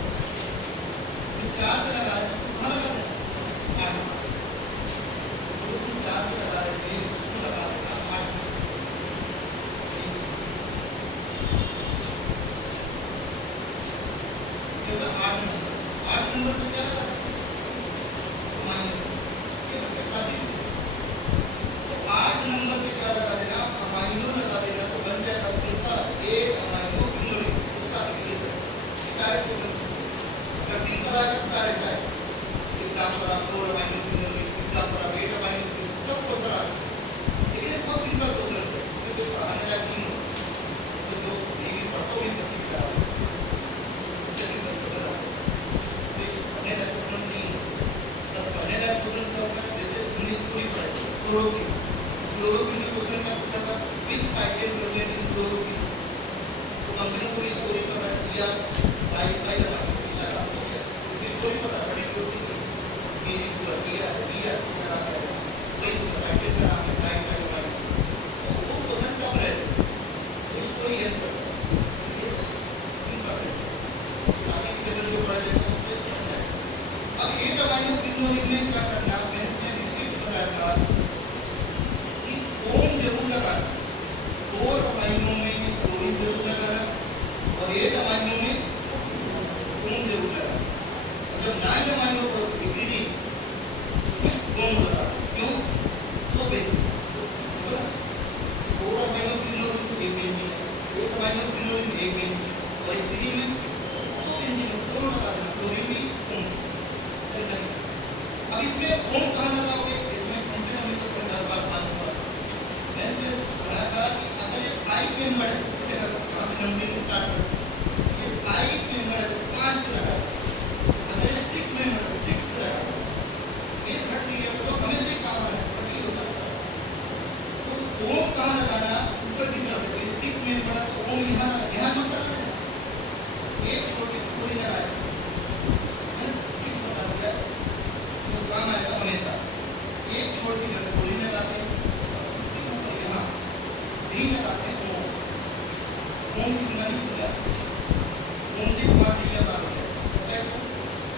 जो 4 पे लगा रहे उसको कहाँ लगा देना 8 में, जो तुम 4 पे लगा रहे थे उसको लगा देना 8 में। ये होगा 8 नंबर, 8 नंबर पे क्या लगा अमाइनो, ये मतलब क्लासिफिकेशन। तो 8 नंबर पे क्या लगा देना अमाइनो लगा देना, तो बन जाएगा कौन सा 8 अमाइनो क्यूनोलिन। तो क्लासिफिकेशन डायरेक्ट क्वेश्चन, अगर सिंपल आएगा तो डायरेक्ट आएगा। एग्जांपल आप 4 अमाइनो क्यूनोलिन, एग्जांपल आप 8 अमाइनो क्यूनोलिन, सब क्वेश्चन आ जाएगा। लेकिन ये बहुत सिंपल क्वेश्चन है, इसमें कोई पढ़ाने लायक नहीं होता, तो जो नहीं भी पढ़ता भी नहीं करा जैसे सिंपल क्वेश्चन आता है, पढ़ने लायक क्वेश्चन नहीं है। बस पढ़ने लायक क्वेश्चन क्या होता है, जैसे इंग्लिश पूरी पढ़ाई क्लोरोक्विन, क्लोरोक्विन में क्वेश्चन क्या पूछा था विच साइक्लिन प्रेजेंट इन क्लोरोक्विन, तो कम से कम पूरी स्टोरी पता किया, भाई भाई लगा उसकी स्टोरी पता पड़ी क्लोरोक्विन की हुआ किया क्या था, वही उसका साइक्लिन का नाम है भाई भाई भाई। तो वो क्वेश्चन कब रहते वो स्टोरी हेल्प करता है, ये सिंपल है, क्लासिफिकेशन जो पढ़ा जाएगा उससे पढ़ना है। अब 8 अमाइनो क्यूनोलिन में क्या करना, मैंने रिपीट्स बताया था कि ओम जरूर लगाना, 4 अमाइनो में क्लोरीन जरूर लगाना और 8 अमाइनो में ओम जरूर लगाना। जब 9 अमाइनो पर डिग्रीडिंग उसमें ओम लगाना, क्यों 2 benzene, 4 amino quinoline 1 benzene, 8 amino quinoline 1 benzene और डिग्रीडिंग में 2 बेंजीन दोनों लगा देना, क्लोरीन भी ओम। अब इसमें ओम कहाँ लगाओगे, इसमें कम से कम 10 बार 5 बार मैंने बताया था कि अगर ये 5 मेंबर है उसकी जगह कहाँ से नंबरिंग स्टार्ट करो, ये 5 मेंबर है तो 5 पे लगा, अगर ये 6 मेंबर है तो 6 पे लगा, ये घट नहीं है तो हमेशा ही काम आ रहा है बट ये होता है। तो ओम कहाँ लगाना, ऊपर की तरफ है, 6 मेंबर है तो ओम यहाँ ध्यान मत लगा देना, एक छोड़ के पूरी लगाए, इस बता दिया जो काम आएगा हमेशा, एक छोड़ के जब पूरी लगाते हैं इसके ऊपर यहाँ नहीं लगाते हैं ओम, ओम की बीमारी हो जाती है, ओम से बीमार नहीं आता है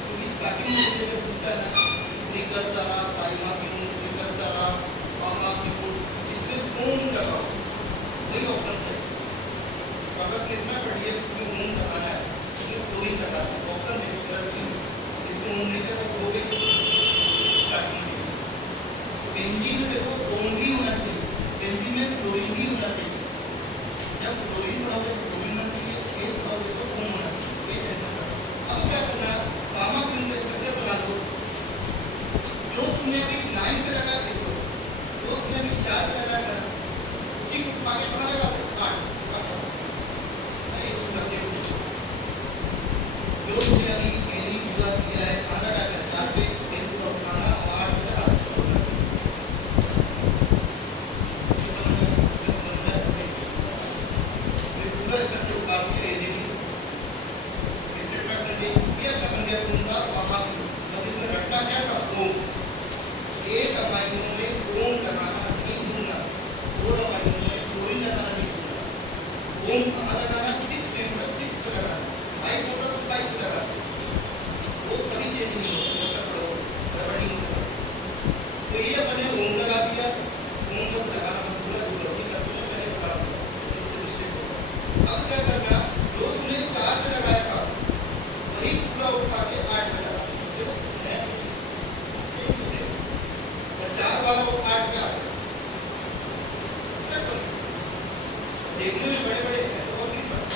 क्योंकि स्टार्टिंग में जब पूछता है ना प्रिकर्सरा, प्राइमा क्यून, प्रिकर्सरा, पामा क्यून, जिसमें ओम लगाओ वही ऑप्शन है। तो अगर इतना पढ़ लिया इसमें ओम लगाना है, इसमें क्लोरीन लगाना है, ऑप्शन देखो गलत नहीं, इसमें ओम नहीं लगा तो हो गई स्टार्टिंग में। बेंजीन में देखो ओम भी होना चाहिए, बेंजीन में क्लोरीन भी होना चाहिए, जब क्लोरीन पढ़ाओगे तो क्लोरीन होना चाहिए, एक पढ़ाओगे तो ओम होना चाहिए, ये टेंशन का। अब क्या करना, पामा क्यून का स्ट्रक्चर बना दो, जो तुमने अभी 9 पे लगा थे, जो तुमने अभी 4 पे लगा था उसी को उठा के कहाँ लगा दो 8 नहीं पूरा सेम जो तुमने अभी एनी पूरा किया है कहाँ लगा कर 4 पे एक पूरा उठाना और 8 पे लगा दो, ये समझ में फिर पूरा स्ट्रक्चर उतार के रेजिडी एक्सेट्रा कर दे, ये अपना बन गया कौन सा पामा क्यून। बस इसमें रटना क्या था ओम, 8 अमाइनो में ओम लगाना नहीं भूलना, 4 अमाइनो में क्लोरीन लगाना नहीं भूलना, ओम कहाँ लगाना 6 मेंबर 6 पे लगाना, 5 होता तो 5 पे लगाना, वो कभी चेंज नहीं होता जब तक पढ़ोगे, गड़बड़ नहीं होता। तो ये अपने ओम लगा दिया, ओम बस लगाना मत भूलना, जो गलती करते हो मैंने बता दिया तो मिस्टेक होगा। अब क्या करना, जो तुमने 4 पे लगाया था वही पूरा उठा के 8 पे लगा, देखो मैं वाला वो काट के आ गया। देखने में बड़े बड़े हैं, बहुत ही बड़ा।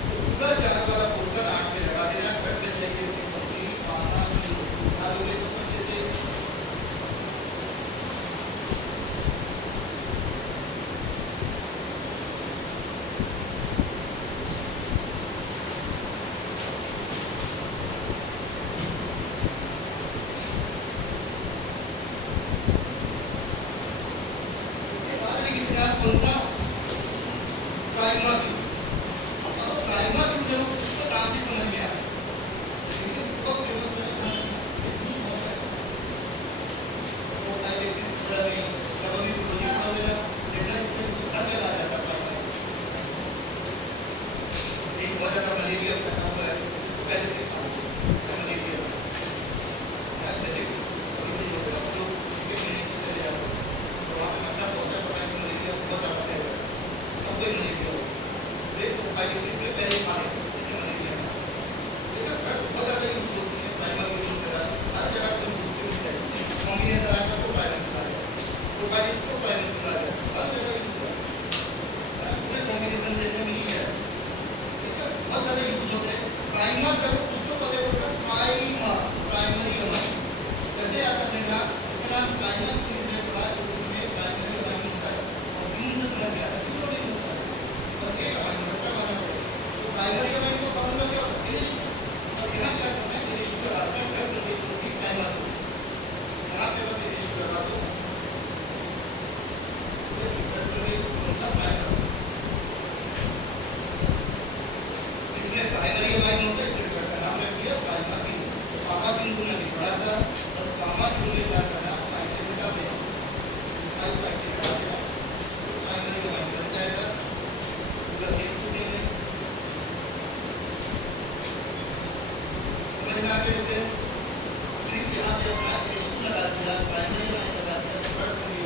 तो पूरा 4 वाला पोर्शन आट के लगा देना, करते चाहिए पत्ती पाना बना दोगे सब कुछ जैसे। कौन सा प्राइमर ट्यूब। अब प्राइमर ट्यूब जो उसको नाम से समझ में आ रहा है, लेकिन बहुत फेमस है, ये यूज बहुत है। तो डायलिसिस वगैरह में जब अभी प्रोजेक्ट का मेरा देखना इसमें घर में ला जाता प्राइमर। एक बहुत ज़्यादा मलेरिया फैला हुआ है, उसको पहले से खा लो मलेरिया जैसे अभी भी होता है लोग चले जाते हैं तो वहाँ पे नक्शा बहुत है, पता है कि मलेरिया बहुत ज़्यादा फैल रहा है, तब कोई मलेरिया हो तो डायलिसिस में पहले खा लें जैसे मलेरिया का। ये सब ड्रग बहुत ज़्यादा यूज होती है, प्राइमर यूज होता है हर जगह पे यूज होता है। कॉम्बिनेशन आता तो प्राइमर खिला जाए, प्रोपाइलिस तो प्राइमर खिला जाए, हर जगह यूज होता है, पूरे कॉम्बिनेशन देखने में ही है। ये सब बहुत ज़्यादा यूज होते हैं। प्राइमर का कुछ तो पहले बोलता प्राइमर प्राइमरी अमाइन कैसे याद करने का, इसका नाम प्राइमर क्यों इसलिए पड़ा है क्योंकि इसमें प्राइमरी अमाइन होता है और ड्यून से समझ गया ड्यून नहीं होता है, बस एक अमाइन बट्टा माना पड़ेगा। तो प्राइमरी अमाइन को फॉर्मूला क्या होता है इनिश, बस यहाँ क्या करना है इनिश को लगा देना ड्रग प्रोटीन प्राइमर को यहाँ पे बस इनिश को लगा दो, ड्रग प्रोटीन कौन सा प्राइमर इसमें प्राइमरी अमाइन होता है, फिर ड्रग का नाम रख दिया प्राइमर की। तो पामा बिन को नहीं पढ़ा था, बस पामा बिन में क्या करना साइड में मिटा देना, साइड में मिटा देना तो प्राइमरी अमाइन बन जाएगा पूरा सेम टू सेम है। समझ में आ गया डिफरेंस। सिर्फ यहाँ पे अपना रेशो लगा दिया, प्राइमरी अमाइन लगा दिया, ड्रग प्रोटीन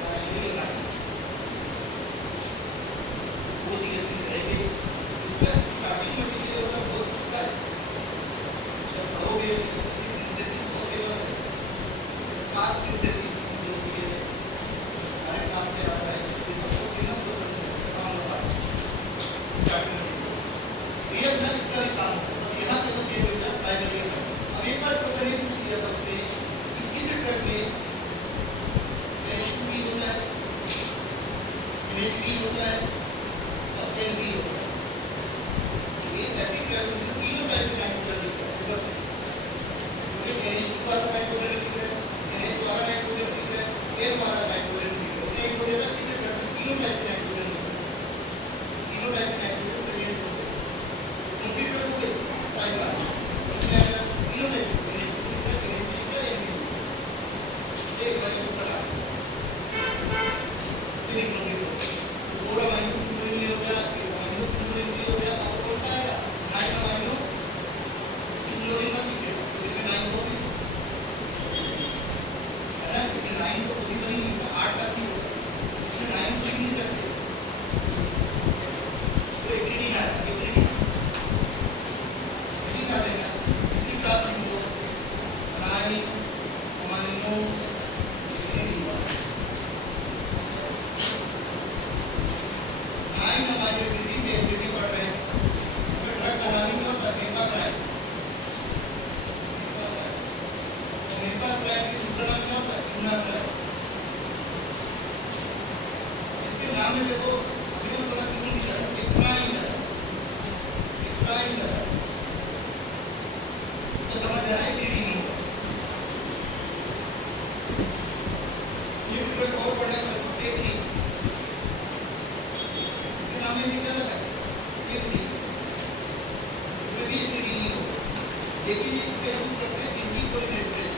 प्राइमरी अमाइन वो सीरियसली रहेंगे। इसका स्टार्टिंग मटेरियल होता है बहुत उसका है, जब पढ़ोगे इसकी सिंथेसिस बहुत फेमस है, स्पार्क सिंथेसिस यूज होती है, हमारे नाम से आता है, ये सबसे फेमस क्वेश्चन काम होता है स्टार्टिंग मटेरियल। ये अपना इसका भी काम होता है, बस यहाँ पे तो चेंज हो जाए प्राइमरी अमाइन। अब एक बार क्वेश्चन ये पूछ लिया था उसने कि किस ड्रग में NH2 भी होता है, NH भी होता है और N भी होता है। ये ऐसी ड्रग है जिसमें तीनों टाइप के नाइट्रोजन दिख रहा है, इसमें NH2 वाला नाइट्रोजन दिख रहा है, NH वाला नाइट्रोजन दिख रहा है, N वाला नाइट्रोजन दिख रहा है। एक बोलेगा किस ड्रग में तीनों टाइप के नाइट्रोजन होते हैं, तीनों टाइप के नाइट्रोजन प्रेजेंट होते हैं। कौन सी ड्रग हो गई प्राइमर, इसमें अगर तीनों टाइप के NH2 दिख रहा है, NH दिख रहा है, N भी दिख रहा है, एक बार को सलाह फिर एक मंदिर होता है पूरा माइनस क्लोरीन में हो गया, माइनस क्लोरीन भी हो गया, अब कौन सा आएगा नाइन अमाइनो क्लोरीन मत लिखिए तो इसमें 9 हो गई है ना, इसमें 9 तो पॉसिबल ही नहीं है, 8 तक ही होगा, इसमें 9 तो लिख नहीं सकते, तो एकिडीन है, एकिडीन आ जाएगा। इसी क्लास में जो 9 अमाइनो पढ़ रहे हैं, इसमें ड्रग का नाम क्या होता है मेपाप्राइड, मेपाप्राइड की दूसरा नाम क्या होता है यूनाप्राइड। इसके नाम में देखो अभी हम थोड़ा क्यों दिखा रहा है, प्राइन लगा, तो समझ रहा है रीडिंग होगा। ये ड्रग और पढ़ने का टेक्निक इसके नाम में भी क्या लगा इसमें भी नहीं होगा, लेकिन इसका यूज करते हैं एंटीकोलिनेस्टेरेज।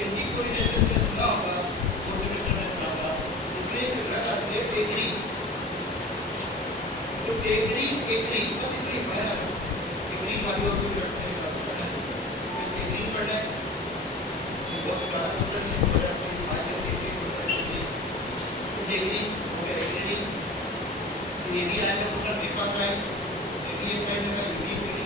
एंटीकोलिनेस्टेरेज ने सुना होगा, वो सेमेस्टर में पढ़ा था, इसमें एक ड्रग आती है टेग्रीन, तो टेग्रीन एग्रीन बस इतनी पढ़ा है, टेग्रीन वाली और कोई ड्रग नहीं पढ़ा है, टेग्रीन पढ़ना है, ये बहुत बड़ा क्वेश्चन है, हो जाता है आज से तीसरी क्वेश्चन टेग्रीन हो गया एग्रीन, ये भी आएगा तो मेपाप्राइड, ये भी एक पढ़ने का, ये भी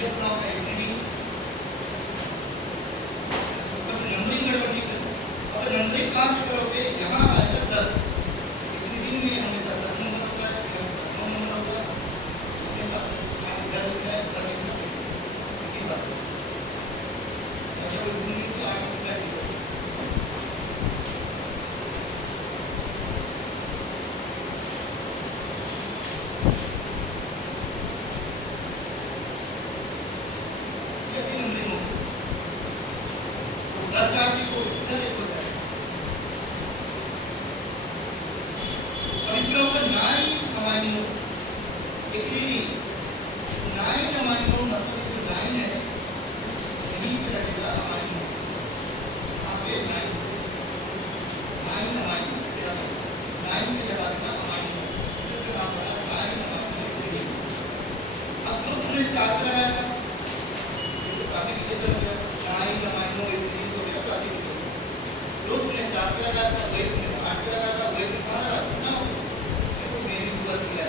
ये अपना होगा एटीडी, बस नंबरिंग गड़बड़ नहीं करनी। अब नंबरिंग कहाँ से करोगे, यहाँ आएगा 10, एटीडी में हमेशा 10 नंबर होता है, हमेशा 9 नंबर होता है, हमेशा इधर लिखना है, उधर लिखना है, ठीक है। ऐसा कोई रूल नहीं कि आगे से बैठ जाओ। ये अपनी नंबरिंग होगी, उधर से आगे को इधर एक हो जाएगा। अब इसमें होगा 9 अमाइनो एटीडी, 9 अमाइनो मतलब जो 9 है यहीं पे लगेगा अमाइनो, यहाँ पे 9 अमाइनो से आता है, 9 पे लगा देगा अमाइनो, इसका नाम पड़ा 9 अमाइनो एटीडी। अब जो तुमने 4 पे लगाया था ये तो क्लासिफिकेशन हो गया, 9 अमाइनो एटीडी हो गया क्लासिफिकेशन। जो तुमने 4 पे लगाया था वही तुमने 8 पे लगाया था वही तुमने कहाँ लगा ना, देखो मेरी बुआ की है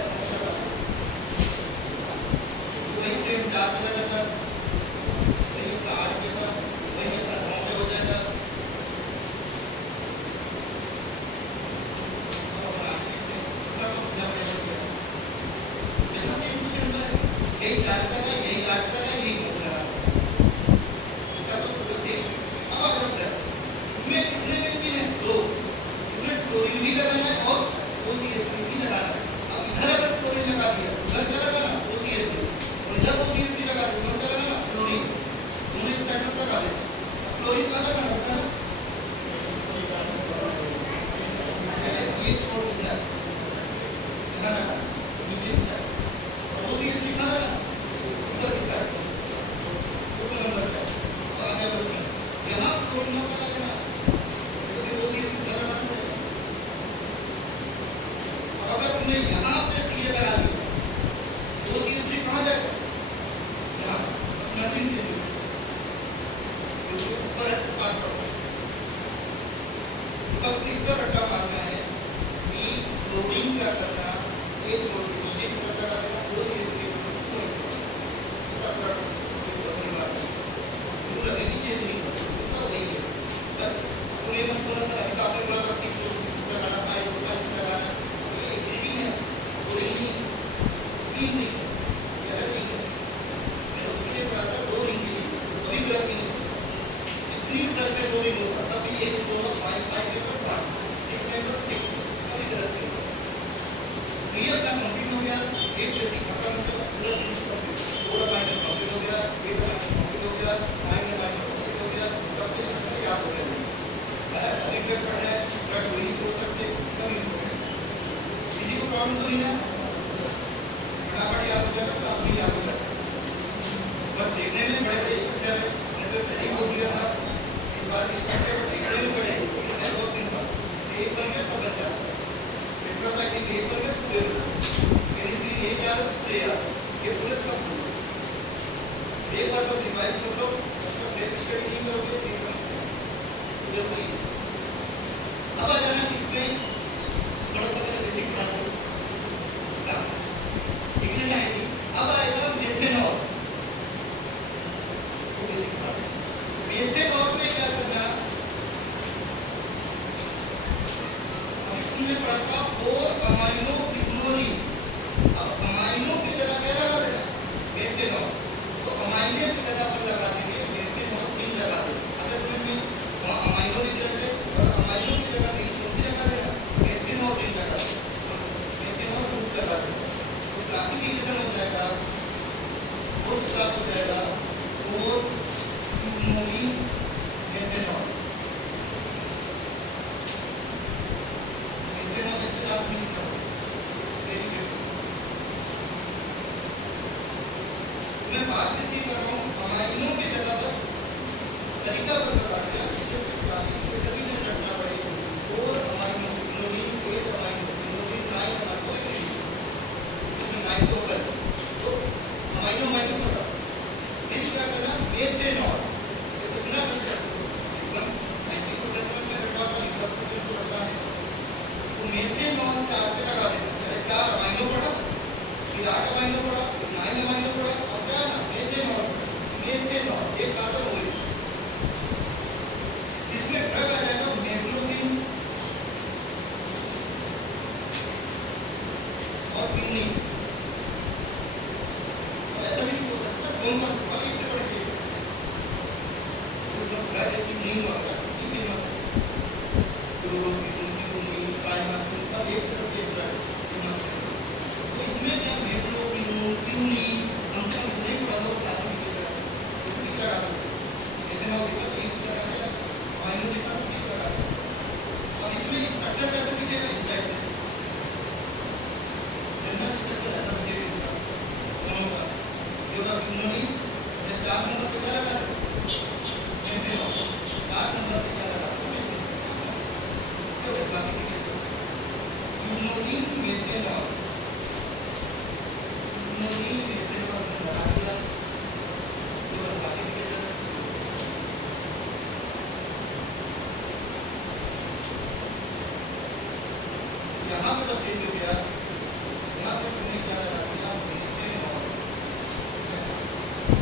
वही सेम 4 पे लगा था, वही अपना 8 पे था, वही अपना 9 पे हो जाएगा। अब अपना 8 पे अपना तो अपना पैसा हो गया, जितना सेम टू सेम है, यही 4 पे लगा, यही 8 पे लगा, यही 9 पे लगा, इसका तो पूरा सेम। अब अगर उधर इसमें कितने बेंजीन है, 2, इसमें क्लोरीन भी लगाना है और OCH3 भी लगाना है। अब इधर अगर क्लोरीन लगा दिया उधर क्या लगाना, OCH3, और इधर OCH3 लगा दिया उधर क्या लगाना, क्लोरीन, दोनों एक साइड में लगा देना। अब क्लोरीन कहाँ लगाना होता है, ये छोड़ दिया यहाँ लगा नीचे की साइड, और OCH3 कहाँ लगाना, ऊपर की साइड, ऊपर नंबर पे। अब आगे बस में यहाँ क्लोरीन का लगाना, तो फिर OCH3 उधर लगाना पड़ेगा। अगर तुमने यहाँ पे सीधे लगा दिया OCH3 कहाँ जाएगा, यहाँ बस नंबरिंग के लिए, क्योंकि ऊपर है तो पास पड़ता है, बस इतना रट्टा मारना है कि क्लोरीन क्या करना, एक छोड़ के नीचे की तरफ लगा देना, OCH3 अपनी बात रूल अभी भी चेंज नहीं कर सकता, वही है बस। तुम्हें मन थोड़ा सा अभी तो आपने बोला था 6 लगाना, 5 लगाना, ये एटीडी है, क्लोरीन नहीं, ये अलग नहीं है। मैंने उसके लिए बोला था 2 रिंग के लिए, अभी गलत नहीं होता, जितनी टोटल पे 2 रिंग होता तभी एक होगा 5 के ऊपर 5, 6 के ऊपर 6, कभी गलत नहीं होता। तो ये अपना कंप्लीट हो गया, एक जैसी खत्म हो गया, पूरा फिनिश कंप्लीट, 4 अमाइनो कंप्लीट हो गया, 8 अमाइनो कंप्लीट हो गया, 9 अमाइनो कंप्लीट हो गया, सब कुछ मतलब याद हो गया। अगर सभी तक पढ़ना है थोड़ा कोई नहीं सोच सकते, कभी किसी को प्रॉब्लम तो नहीं ना, फटाफट याद हो जाएगा, क्लास में याद हो जाएगा। बस देखने में बड़े बड़े स्ट्रक्चर है, मैंने तो पहले ही बोल दिया था, इस बार के स्ट्रक्चर को देखने में बड़े लेकिन है बहुत सिंपल, एक बन गया सब बन जाता है, टेट्रासाइक्लिन एक बन गया पूरे बन गए, पेनिसिलिन एक याद है पूरे याद, ये पूरे सब भूल गए। एक बार बस रिवाइज कर लो, मतलब सेल्फ स्टडी नहीं करोगे नहीं समझते उधर वही। अब आ जाना इसमें थोड़ा सा मैंने बेसिक बता दूँ, लिखने में आएगी। अब आएगा मेथेनॉल, वो बेसिक बात है। मेथेनॉल में क्या करना, अभी तुमने पढ़ा था 4 अमाइनो ब्यूनोलिन, अब अमाइनो की जगह क्या लगा देना, मेथेनॉल, तो अमाइनो की जगह पर लगा देंगे मेथेनॉल 3 लगा देंगे। अगर समझ में वहाँ अमाइनो लिख रहे थे और अमाइनो की जगह नहीं कौन सी लगा देना, मेथेनॉल 3 लगा देना, मेथेनॉल ग्रुप लगा देना, तो क्लासिफिकेशन हो जाएगा, फोर्थ क्लास हो जाएगा 4 ब्यूनोलिन मेथेनॉल। मेथेनॉल इसके क्लास में नहीं होगा, वेरी गुड। मैं बात इसलिए कर रहा हूँ अमाइनो की जगह बस तरीका पर बता दिया, इससे क्लासिफिकेशन भी नहीं रखना पड़ेगा। 4 अमाइनो ब्यूनोलिन, 8 अमाइनो ब्यूनोलिन, 9 अमाइनो, कोई भी नहीं, इसमें 9 तो होगा, तो अमाइनो अमाइनो पता, फिर क्या करना, मेथेनॉल, ये कितना प्रतिशत, एकदम 90% में मैं रखा था, 10% तो रखा है, तो मेथेनॉल 4 पे लगा देना, पहले 4 अमाइनो पढ़ा, फिर 8 अमाइनो पढ़ा, फिर 9 अमाइनो पढ़ा, अब क्या है ना मेथेनॉल कौन सा अब एक से बढ़ के तो जब ब्लड है नहीं होगा ये फेमस है क्लोरोक्विन क्यूनिन ट्राइमाक्सिन सब एक से बढ़ के ब्लड फेमस है। तो इसमें क्या मेट्रोक्विन क्यूनिन हमसे हम नहीं पढ़ा लो क्लासिफिकेशन तो क्या आता है इथेनॉल लिखा एक जगह है अमाइनो लिखा एक जगह है। अब इसमें स्ट्रक्चर कैसे दिखेगा इस टाइप से जनरल स्ट्रक्चर ऐसा दिखेगा इसका दोनों का ये वाला क्यूनिन ये 4 नंबर पे क्या लगा है इथेनॉल 4 नंबर पे क्या लगा है तो classification quinine methanol quinine methanol लगा दिया ये वाला क्लासिफिकेशन यहाँ पे बस चेंज हो गया यहाँ से तुमने क्या लगा दिया मेथेनॉल ऐसा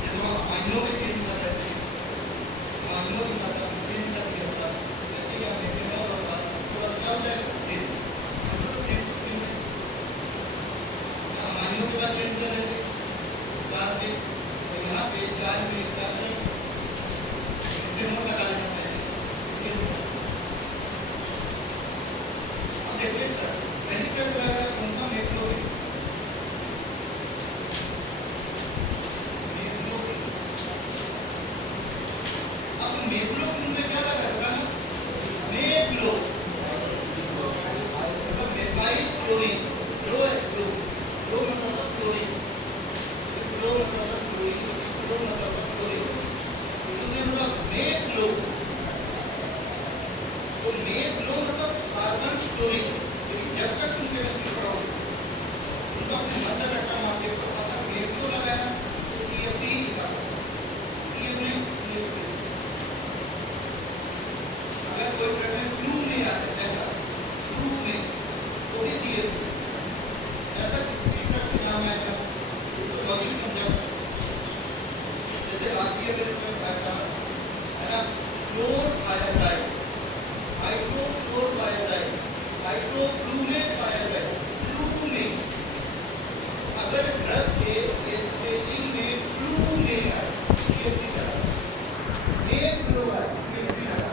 जैसे हम अमाइनो में चेंज कर रहे थे अमाइनो की मात्रा चेंज कर दिया था वैसे ही आप मेथेनॉल और बात उसके बाद क्या हो जाएगा तो सेम टू सेम है अमाइनो के बाद चेंज कर रहे थे चार पे तो यहाँ पे चार में क्या करें मेथेनॉल लगा लेना पहले अब देखिए सर पहली क्या कराया कौन सा मेट्रोक्विन अब मेट्रोक्विन में क्या लगा है बताना मेट्रो मतलब मेथाइल क्लोरीन क्लो है क्लो मतलब क्लोरीन क्लो मतलब क्लोरीन क्लो मतलब क्लोरीन दूसरे मतलब मेट्रो तो मेट्रो मतलब कार्बन क्लोरीन जब तक तुम केमिस्ट्री पढ़ोगे तुमको अपने मदर रट्टा मार के पता मेट्रो लगाना तो CF3 लिखा CF3 CF3 अगर कोई प्रश्न क्लू में आता है ऐसा क्लू में तो भी CF3 ऐसा एक नाम आएगा तो लॉजिक समझा जैसे लास्ट ईयर में बताया था है ना क्लोर आयोडाइड हाइड्रोक्लोर आयोडाइड हाइड्रोक्लू में पाया जाए क्लू में तो अगर ड्रग के स्पेलिंग में क्लू में है CF3 लगा एक क्लोराइड CF3 लगा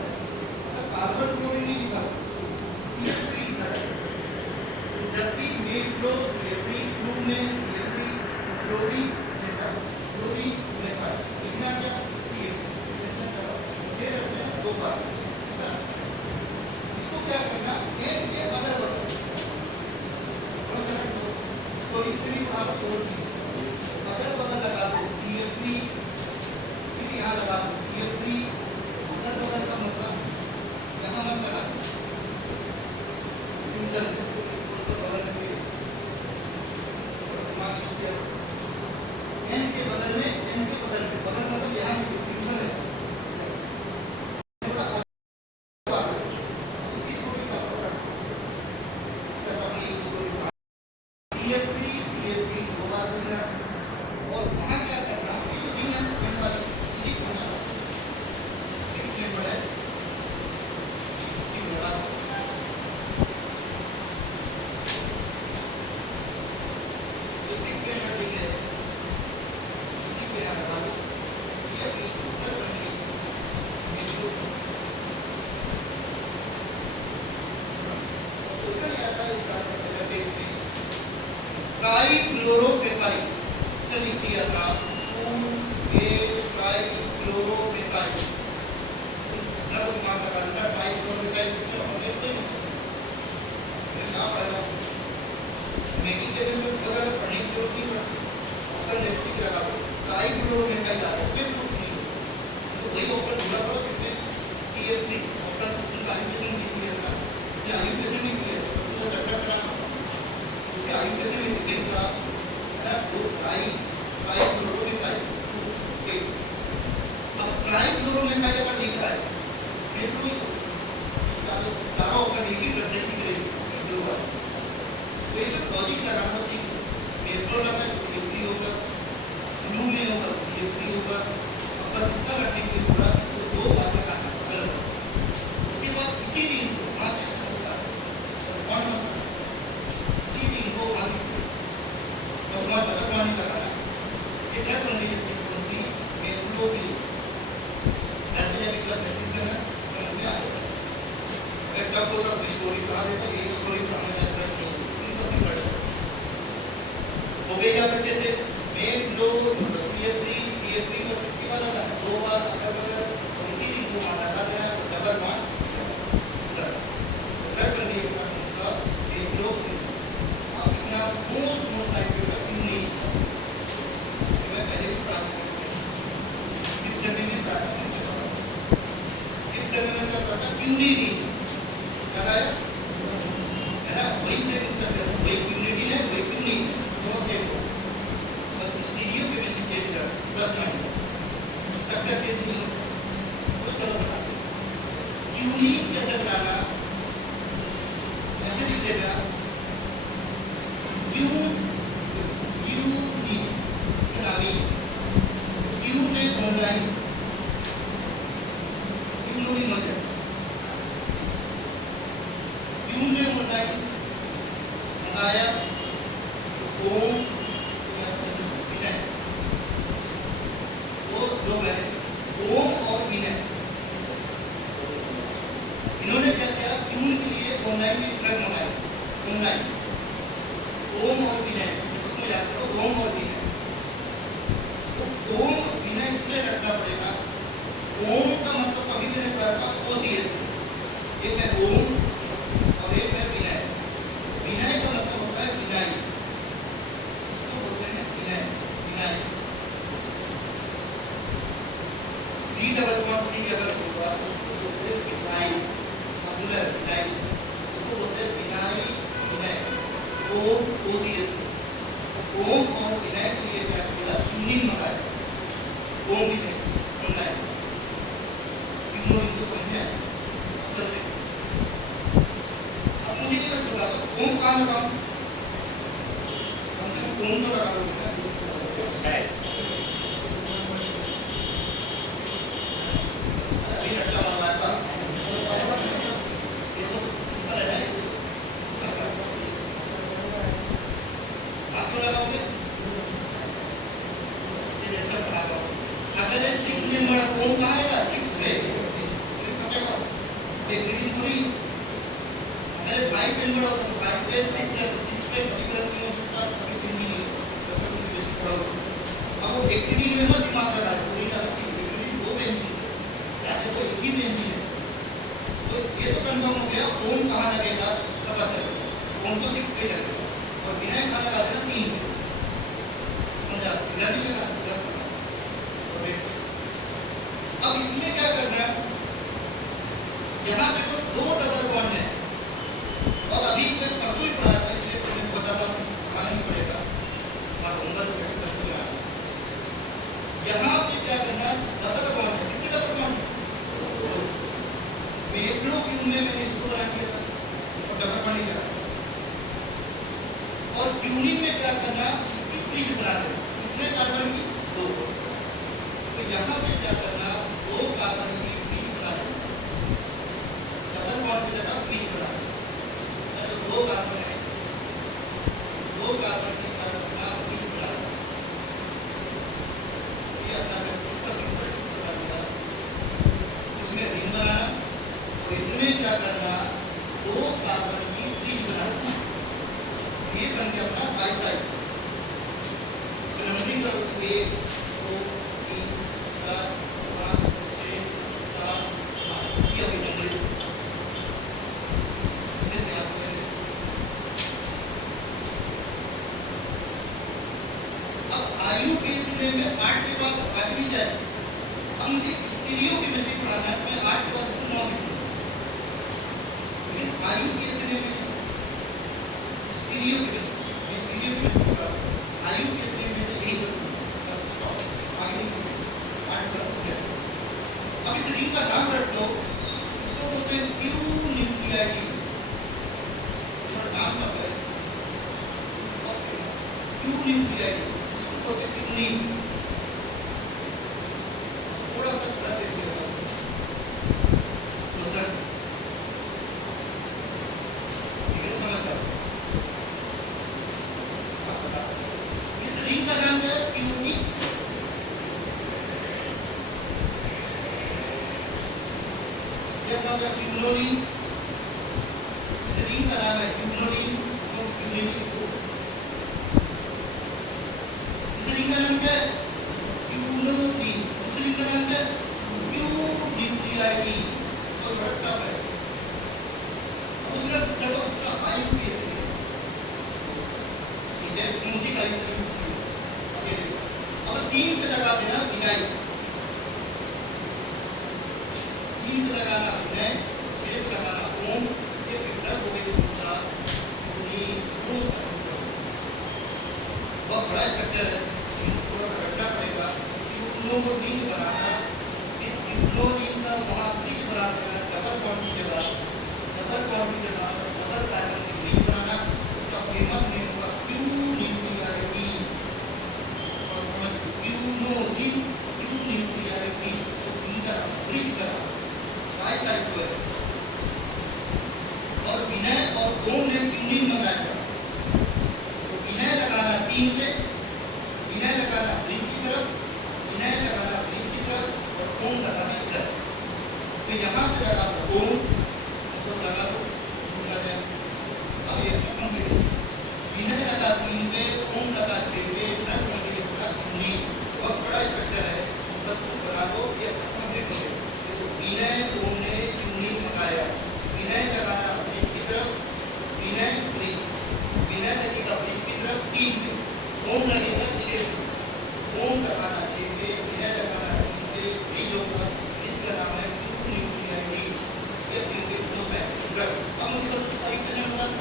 अगर कार्बन क्लोरीन नहीं लिखा CF3 लिखा है तो जब भी मेट्रो CF3 क्लू में CF3 क्लोरीन लेता क्लोरीन लेता लिखना क्या CF3 ऐसा करो फिर अपने दो बार इसको क्या करना एक के अगल बगल इसको इसमें आप तोड़ दीजिए अगल बगल लगा दो CF3 फिर यहाँ लगा दो CF3 अगल बगल का मतलब यहाँ मत लगा फ्यूजन बगल में एन के बगल में बगल मतलब यहाँ फ्यूजन है ट्राइक्लोरोमेथाइल से लिख दिया था 2 ट्राइक्लोरोमेथाइल ना तो दिमाग लगा लेना ट्राइक्लोरोमेथाइल इसमें हम देखते हैं फिर क्या पढ़ना मेकिंग के में अगर पढ़ने की जरूरत नहीं पड़ती ऑप्शन देखते क्या लगा ट्राइक्लोरोमेथाइल आ रहा है फिर प्रूफ नहीं तो वही ऑप्शन पूरा करो जिसमें CF3 ऑप्शन उनका आयुकेशन नहीं किया था या आयुकेशन नहीं किया तो चक्कर कराना उसके आयुकेशन में देखा वो ट्राइक्लोरोमेथाइल अब ट्राइक्लोरोमेथाइल अगर लिखा है मेट्रो या तो तारा ऑप्शन एक ही प्रेजेंट करेगी मेट्रो का तो ये सब लॉजिक लगाना सीख मेट्रो लगा है तो CF3 होगा ब्लू में होगा तो CF3 होगा अब बस इतना रखने के लिए पूरा तो दो बातें करना अलग उसके बाद इसी दिन को वहाँ क्या होगा कौन इसी दिन को वहाँ बस वहाँ बदलवानी लगाना ये क्या करने की जो भी घर पे जाके कब प्रैक्टिस करना समझ में आ जाएगा। अगर टफ होता तो स्टोरी पढ़ा देता, ये स्टोरी पढ़ाने का प्रश्न नहीं, सिंपल सिंपल हो गई आप अच्छे से। मेन लो मतलब CF3 बस कितनी बार होगा, 2 बार। अगर इसी को माना था देना तो डबल वन उधर उधर कर दिए का एक लो आप इतना मोस्ट टाइम पे क्यों नहीं, मैं पहले भी पढ़ा चुका इस समय में पढ़ा इस समय में क्या पढ़ा क्यों नहीं याद आया है ना, वही से स्ट्रक्चर वही यूनिटी है वही क्यों नहीं दोनों सेम हो, बस स्टीरियो केमिस्ट्री चेंज कर प्लस माइनस स्ट्रक्चर चेंज नहीं हो कुछ करो बता। यूनिट कैसे बनाना, ऐसे लिख लेना यूनिट चलावी यू ने ऑनलाइन यू लोगिंग हो जाए यू ने ऑनलाइन मंगाया ओम विनय, वो लोग हैं ओम और विनय, इन्होंने क्या किया ट्यून के लिए ऑनलाइन भी ड्रग मंगाए ऑनलाइन ओम और विनय, तो याद करो ओम और विनय। तो ओम विनय इसलिए रखना पड़ेगा, ओम का मतलब कभी भी नहीं पड़ेगा OCS, एक है ओम और एक है विनय। विनय का मतलब होता है विनय, इसको बोलते हैं विनय विनय C डबल बॉन्ड C अगर होगा तो उसको बोलते हैं विनय मॉड्यूलर विनय, इसको बोलते हैं विनय विनय ओम OCS। तो ओम और विनय के लिए क्या किया ट्यूनिंग मंगाया ओम विनय ऑनलाइन इनको समझे चलते। अब मुझे ये बस बता दो ओम कहाँ लगाऊं, कम से कम ओम तो लगा दो ना, अभी रट्टा मारवाया था ये तो सिंपल है इसको करना आप तो लगाओगे ये जैसा पढ़ा रहा हूँ। अगर ये 6 मेंबर ओम कहाँ आएगा 6 पे एक रीडिंग थोड़ी, अगर 5 मेंबर होता तो 5 पे 6 है तो 6 पे पर्टिकुलर नहीं हो सकता, कभी भी नहीं जब तक तुम बेसिक पढ़ोगे। अब वो एक रीडिंग में मत दिमाग लगा पूरी ना सकती, एक रीडिंग 2 पे इंजन है या देखो एक ही पे इंजन है, तो ये तो कंफर्म हो गया ओम कहाँ लगेगा पता चलेगा, ओम तो 6 पे लगेगा और विनय कहाँ लगा देना 3 पे, समझा इधर नहीं लगा इधर। अब इसमें क्या करना है, यहाँ पे तो 2 डबल बॉन्ड है और अभी मैं परसों ही पढ़ा था इसलिए तुम्हें बताना पढ़ाना नहीं पड़ेगा, हमारा होमवर्क प्रश्न में आया। यहाँ पे क्या करना डबल बॉन्ड है, कितने डबल बॉन्ड है मेट्रो क्यूब में मैंने इसको बना दिया था और डबल बॉन्ड ही करा, और ट्यूनिंग में क्या करना इसकी ब्रिज बना देना, कितने कार्बन की 2, तो यहाँ पे क्या करना 2 कार्बन की ब्रिज बना देना, डबल बॉन्ड की जगह ब्रिज बना देना, तो 2 कार्बन है 2 कार्बन की क्या करना ब्रिज बना देना, ये अपना व्यक्तित्व सिंपल बना देगा, उसमें रिंग बनाना और इसमें क्या करना 2 कार्बन की ब्रिज बना देना, ये बन गया अपना बाइसाइड। नंबरिंग करो तो 1 2 3 4 5 6 7 8 ये अभी नंबरिंग जैसे आप अब IUPAC में 8 के बाद आगे नहीं जाए, अब मुझे स्टीरियो केमिस्ट्री पढ़ाना है, मैं 8 के बाद उसको 9 लिखूंगा, लेकिन IUPAC में स्टीरियो केमिस्ट्री का IUPAC में यही करूंगा, स्टॉप आगे नहीं 8 के बाद हो गया। अब इस रिंग का नाम रख लो, इसको बोलते हैं क्यू न्यूक्लियाइड, इसका नाम क्या है क्यू न्यूक्लियाइड, इसको बोलते हैं क्यूनिन, थोड़ा सा बता देते हो क्वेश्चन ठीक है समझ जाओ। इस रिंग का नाम है क्यूनिन, देखना होगा क्यूनोलिन, इस रिंग का नाम है क्यूनोलिन, इस रिंग का नाम क्या है? क्यूनोलिन। उस रिंग का नाम क्या है? क्यून्यूक्लियाइड। तो थोड़ा टफ है। उसने पूछा था उसका IUPAC, ठीक है, उसी का अब 3 पे लगा देना विनाइल, 3 पे लगाना विनाइल, 6 पे लगाना ओम, ये फिल्टर हो गई पूछा पूरी रोज का बहुत बड़ा स्ट्रक्चर है, थोड़ा सा रखना पड़ेगा। क्यूनोलिन बनाना, फिर क्यूनोलिन का वहाँ ब्रिज बना देना, डबल बॉन्ड की जगह, डबल बॉन्ड की जगह डबल कार्बन की ब्रिज बनाना, उसका फेमस नेम होगा क्यून्यूक्लियाइड। क्यूनोलिन, क्यून्यूक्लियाइड, तो इनका ब्रिज करना बाइसाइक्लोइड। और विनय और ओम ने क्यूनिन मंगाया था, तो विनय लगाना 3 पे, विनय लगाना ब्रिज की तरफ, विनय लगाना ब्रिज की तरफ और ओम लगाना इधर। तो यहाँ पे लगा दो ओम, तो लगा दो टूट जाए। अब ये कंप्लीट, विनय लगा 3 पे, ओम लगा 6 पे, प्लस कंप्लीट पूरा क्यूनिन, बहुत बड़ा स्ट्रक्चर है, सब कुछ बना दो, ये कंप्लीट हो गया। देखो विनय ओम ने क्यूनिन मंगाया, विनय लगाना ब्रिज की तरफ, विनय ब्रिज, विनय लगेगा ब्रिज की तरफ 3 पे, ओम लगेगा 6 पे, ओम लगाना 6 पे, विनय लगाना 3 पे, ब्रिज होगा, ब्रिज का नाम है क्यून्यूक्लियाइड। ये क्योंकि उसमें अब मुझे बस उसका इक्वेशन बता दो,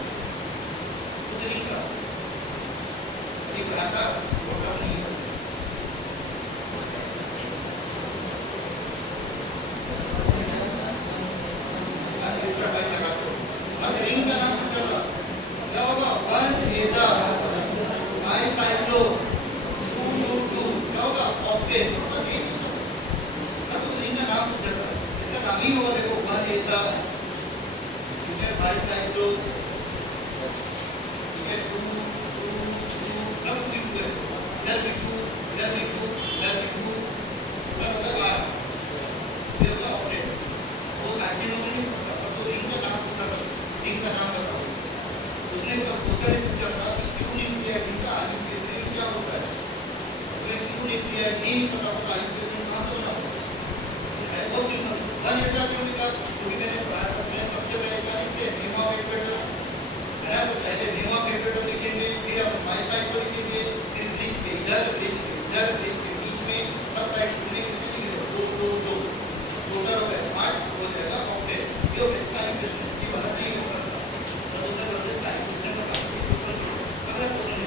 उस रिंग का ये कहा था वो टर्म नहीं है। रिंग का नाम पूछा था क्या होगा? 1 हेजा बाइसाइक्लो 222 क्या होगा? ऑक्टेन। बस ये पूछा था, बस उस रिंग का नाम पूछा था, इसका नाम ही होगा देखो 1 हेजा, ठीक है, बाइसाइक्लो, ठीक है, 2 2 2 अब 2 है, इधर भी 2 इधर भी 2 इधर भी 2 अब होगा 8, ये होगा ऑक्टेन। वो साइकिल में उसका तो रिंग का नाम पूछा था, रिंग का नाम बताओ। उसने बस क्वेश्चन पूछा था कि क्यून्यूक्लियाइड का IUPAC में क्या होता है, मैं क्यून्यूक्लियाइड नहीं पता होता IUPAC में कहाँ से होना है। बहुत सिंपल, 1 ऐसा क्यों निकाल, क्योंकि मैंने पढ़ा था, मैंने सबसे पहले क्या लिखते हैं नेम ऑफ इक्वेटर है ना, तो पहले नेम ऑफ इक्वेटर लिखेंगे, फिर अपन बाइसाइक्लो लिखेंगे, फिर ब्रिज पे इधर, ब्रिज पे इधर, ब्रिज के बीच में सब साइड में लिखेंगे 2 2 2 टोटल हो गया 8 हो जाएगा ऑक्टेन। ये हो गया इसका IUPAC, ये वाला सही हो सकता है, तो दूसरे वाले इसका IUPAC बता दो। क्वेश्चन अगला क्वेश्चन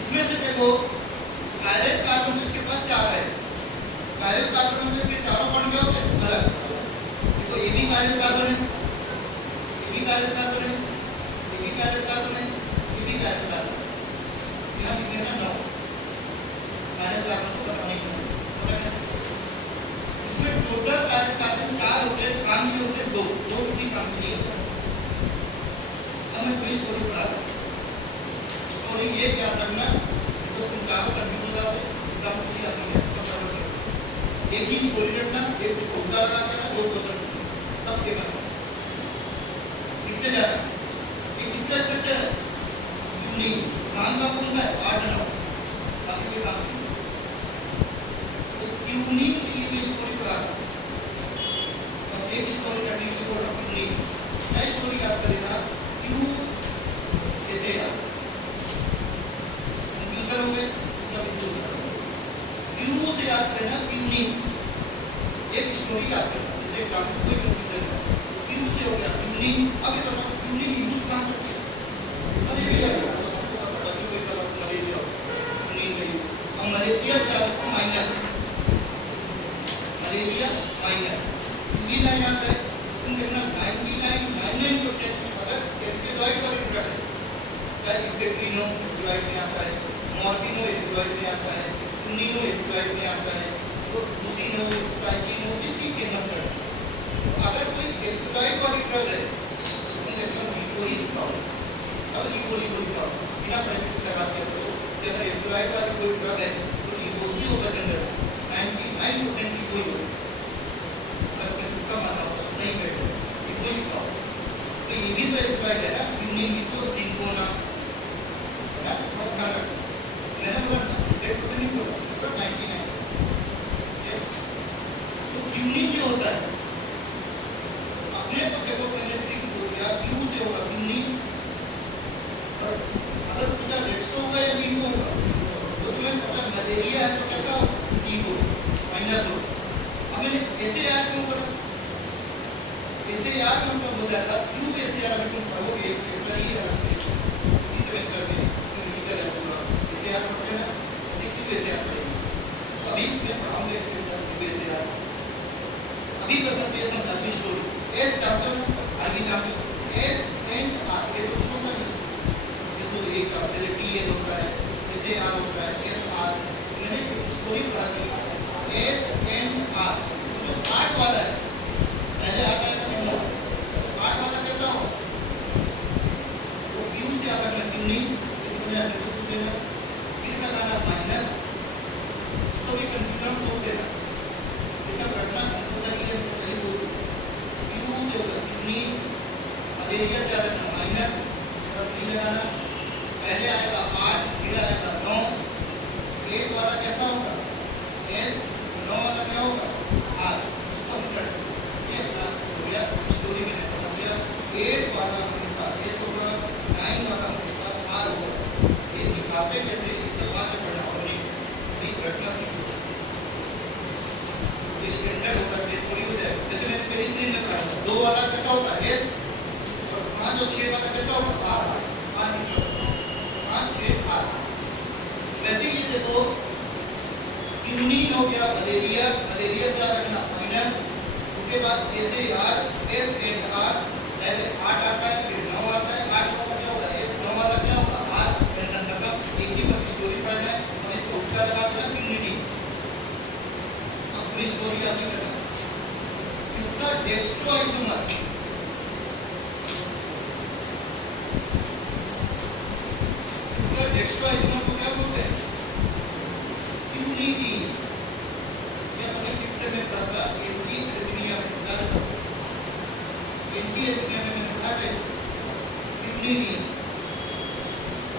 इसमें से देखो कायरल कार्बन इसके पास 4 है, कायरल कार्बन में इसके चारों बॉन्ड क्या होते हैं अलग, देखो ये भी कायरल कार्बन है, ये भी कायरल कार्बन है, ये भी कायरल कार्बन है, ये भी कायरल कार्बन है। यहाँ लिखे ना 9 कायरल कार्बन को पता नहीं पता कैसे, इसमें टोटल कायरल कार्बन 4 होते हैं, काम के होते हैं 2 किसी काम के नहीं होता। अब मैं तुम्हें स्टोरी बता दूं, स्टोरी ये याद रखना, तो तुम चारों कंफ्यूज हो जाओगे, एकदम खुशी आती है सब समझ लो। एक ही स्टोरी रखना, एक उल्टा लगा देना, 2 क्वेश्चन सब फेमस है, कितने ज्यादा। ये किसका स्ट्रक्चर है? क्यूनिन, काम का कौन सा है? 8 9, बाकी कोई काम नहीं। तो क्यूनिन के लिए भी स्टोरी पढ़ा, बस एक स्टोरी रखने के लिए बोल रहा हूँ क्यूनिन, क्या स्टोरी याद करेगा, क्यू कैसे याद कंफ्यूजन हो गए, उसका भी क्यू से याद करना क्यूनिन, एक स्टोरी याद करना, इससे काम कोई कंफ्यूजन नहीं, क्यू से हो गया क्यूनिन। अब ये बताओ क्यूनिन यूज कहाँ करते हैं? मलेरिया में, तो सबको पता, बच्चों को पता मलेरिया क्यूनिन का यूज। अब मलेरिया क्या माइनस, मलेरिया माइनस, क्योंकि ना यहाँ पे तुम देखना 99% अगर एल्केलॉइड का रिड्रग है, चाहे यूपेट्रिनो एल्केलॉइड में आता है, मॉर्फिनो एल्केलॉइड में आता है, क्यूनिनो एल्केलॉइड में आता है, तो लूसिनो स्ट्राइचिनो जितनी फेमस है। तो अगर कोई एल्केलॉइड वाली ड्रग है तो तुम देखना लीगो ही लिखाओ, अब लीगो लिखाओ बिना ब्रैकेट लगा के, तो अगर एल्केलॉइड वाली कोई ड्रग है तो लीगो ही होगा जनरल, 99% लीगो ही होगा। डिवाइड है ना यूनियन की तो सिंकोना है ना, थोड़ा ध्यान रखना। मैंने बोला 100% नहीं बोला, तो 99। तो यूनियन जो होता है अपने को देखो पहले ट्रिक्स बोल दिया, क्यू से होगा यूनियन, और अगर पूछा डेक्स्ट्रो होगा या वीवो होगा तो तुम्हें पता मलेरिया है तो कैसा वीवो माइनस हो। अब मैंने ऐसे यार क्यों करा, ऐसे यार मतलब हो जाता क्यों ऐसे यार अगर तुम पढ़ोगे पेपर ही है इसी सेमेस्टर में क्यों मेडिकल है पूरा ऐसे यार पढ़ते हैं ना, ऐसे क्यों ऐसे यार पढ़ेंगे। अभी मैं पढ़ाऊंगा क्यों ऐसे यार, अभी बस मैं ये समझा दूं story. S chapter RB chapter S and R ये तो कुछ होता नहीं, जैसे एक जैसे टी ए होता है, जैसे आर होता है, एस आर। मैंने स्टोरी बता दी एस एंड आर। जो आर्ट वाला है पहले आता है ना, आर्ट वाला कैसा हो वो क्यू से आता है क्यू नहीं, इसमें आपने तो कुछ लेना फिर का गाना माइनस, इसको भी कंफ्यूजन हो देना ऐसा घटना होता है। पहले बोल क्यू से होगा क्यू नहीं, मलेरिया से आता है माइनस, बस नहीं लगाना। पहले आएगा 8 फिर आएगा 9, 8 वाला कैसा होगा एस, 9 वाला क्या होगा आर, उसको हम कर ये अपना हो गया स्टोरी मैंने बता दिया। 8 वाला हमेशा एस होगा, 9 वाला हमेशा आर होगा। ये निकालते कैसे इसे बाद में पढ़ना, और नहीं घटना सीखो ये स्टैंडर्ड होता है स्टोरी हो जाए। जैसे मैंने पहले स्क्रीन में पढ़ा था 2 वाला कैसा होता है एस, और 5 और 6 वाला कैसा होगा आर, आर निकलो 5 6 आर। वैसे ही देखो यूनियन हो गया मलेरिया, मलेरिया से रखना माइनस, उसके बाद ऐसे आर एस एंड आर, पहले 8 आता है फिर 9 आता है, 8 वाला क्या होगा एस, 9 वाला क्या होगा आर, टेंशन खत्म। एक ही बस स्टोरी पढ़ना है, हम इसको उल्टा लगा देना यूनिटी। अब पूरी स्टोरी याद नहीं करना। इसका डेक्स्ट्रो आइसोमर, इसका डेक्स्ट्रो आइसोमर को क्या बोलते हैं यूनिटी। ये अपने पिक्चर में पढ़ा था एंटी एरिथमिया में पढ़ा था, एंटी एरिथमिया में मैंने पढ़ा था इसको यूनिटी।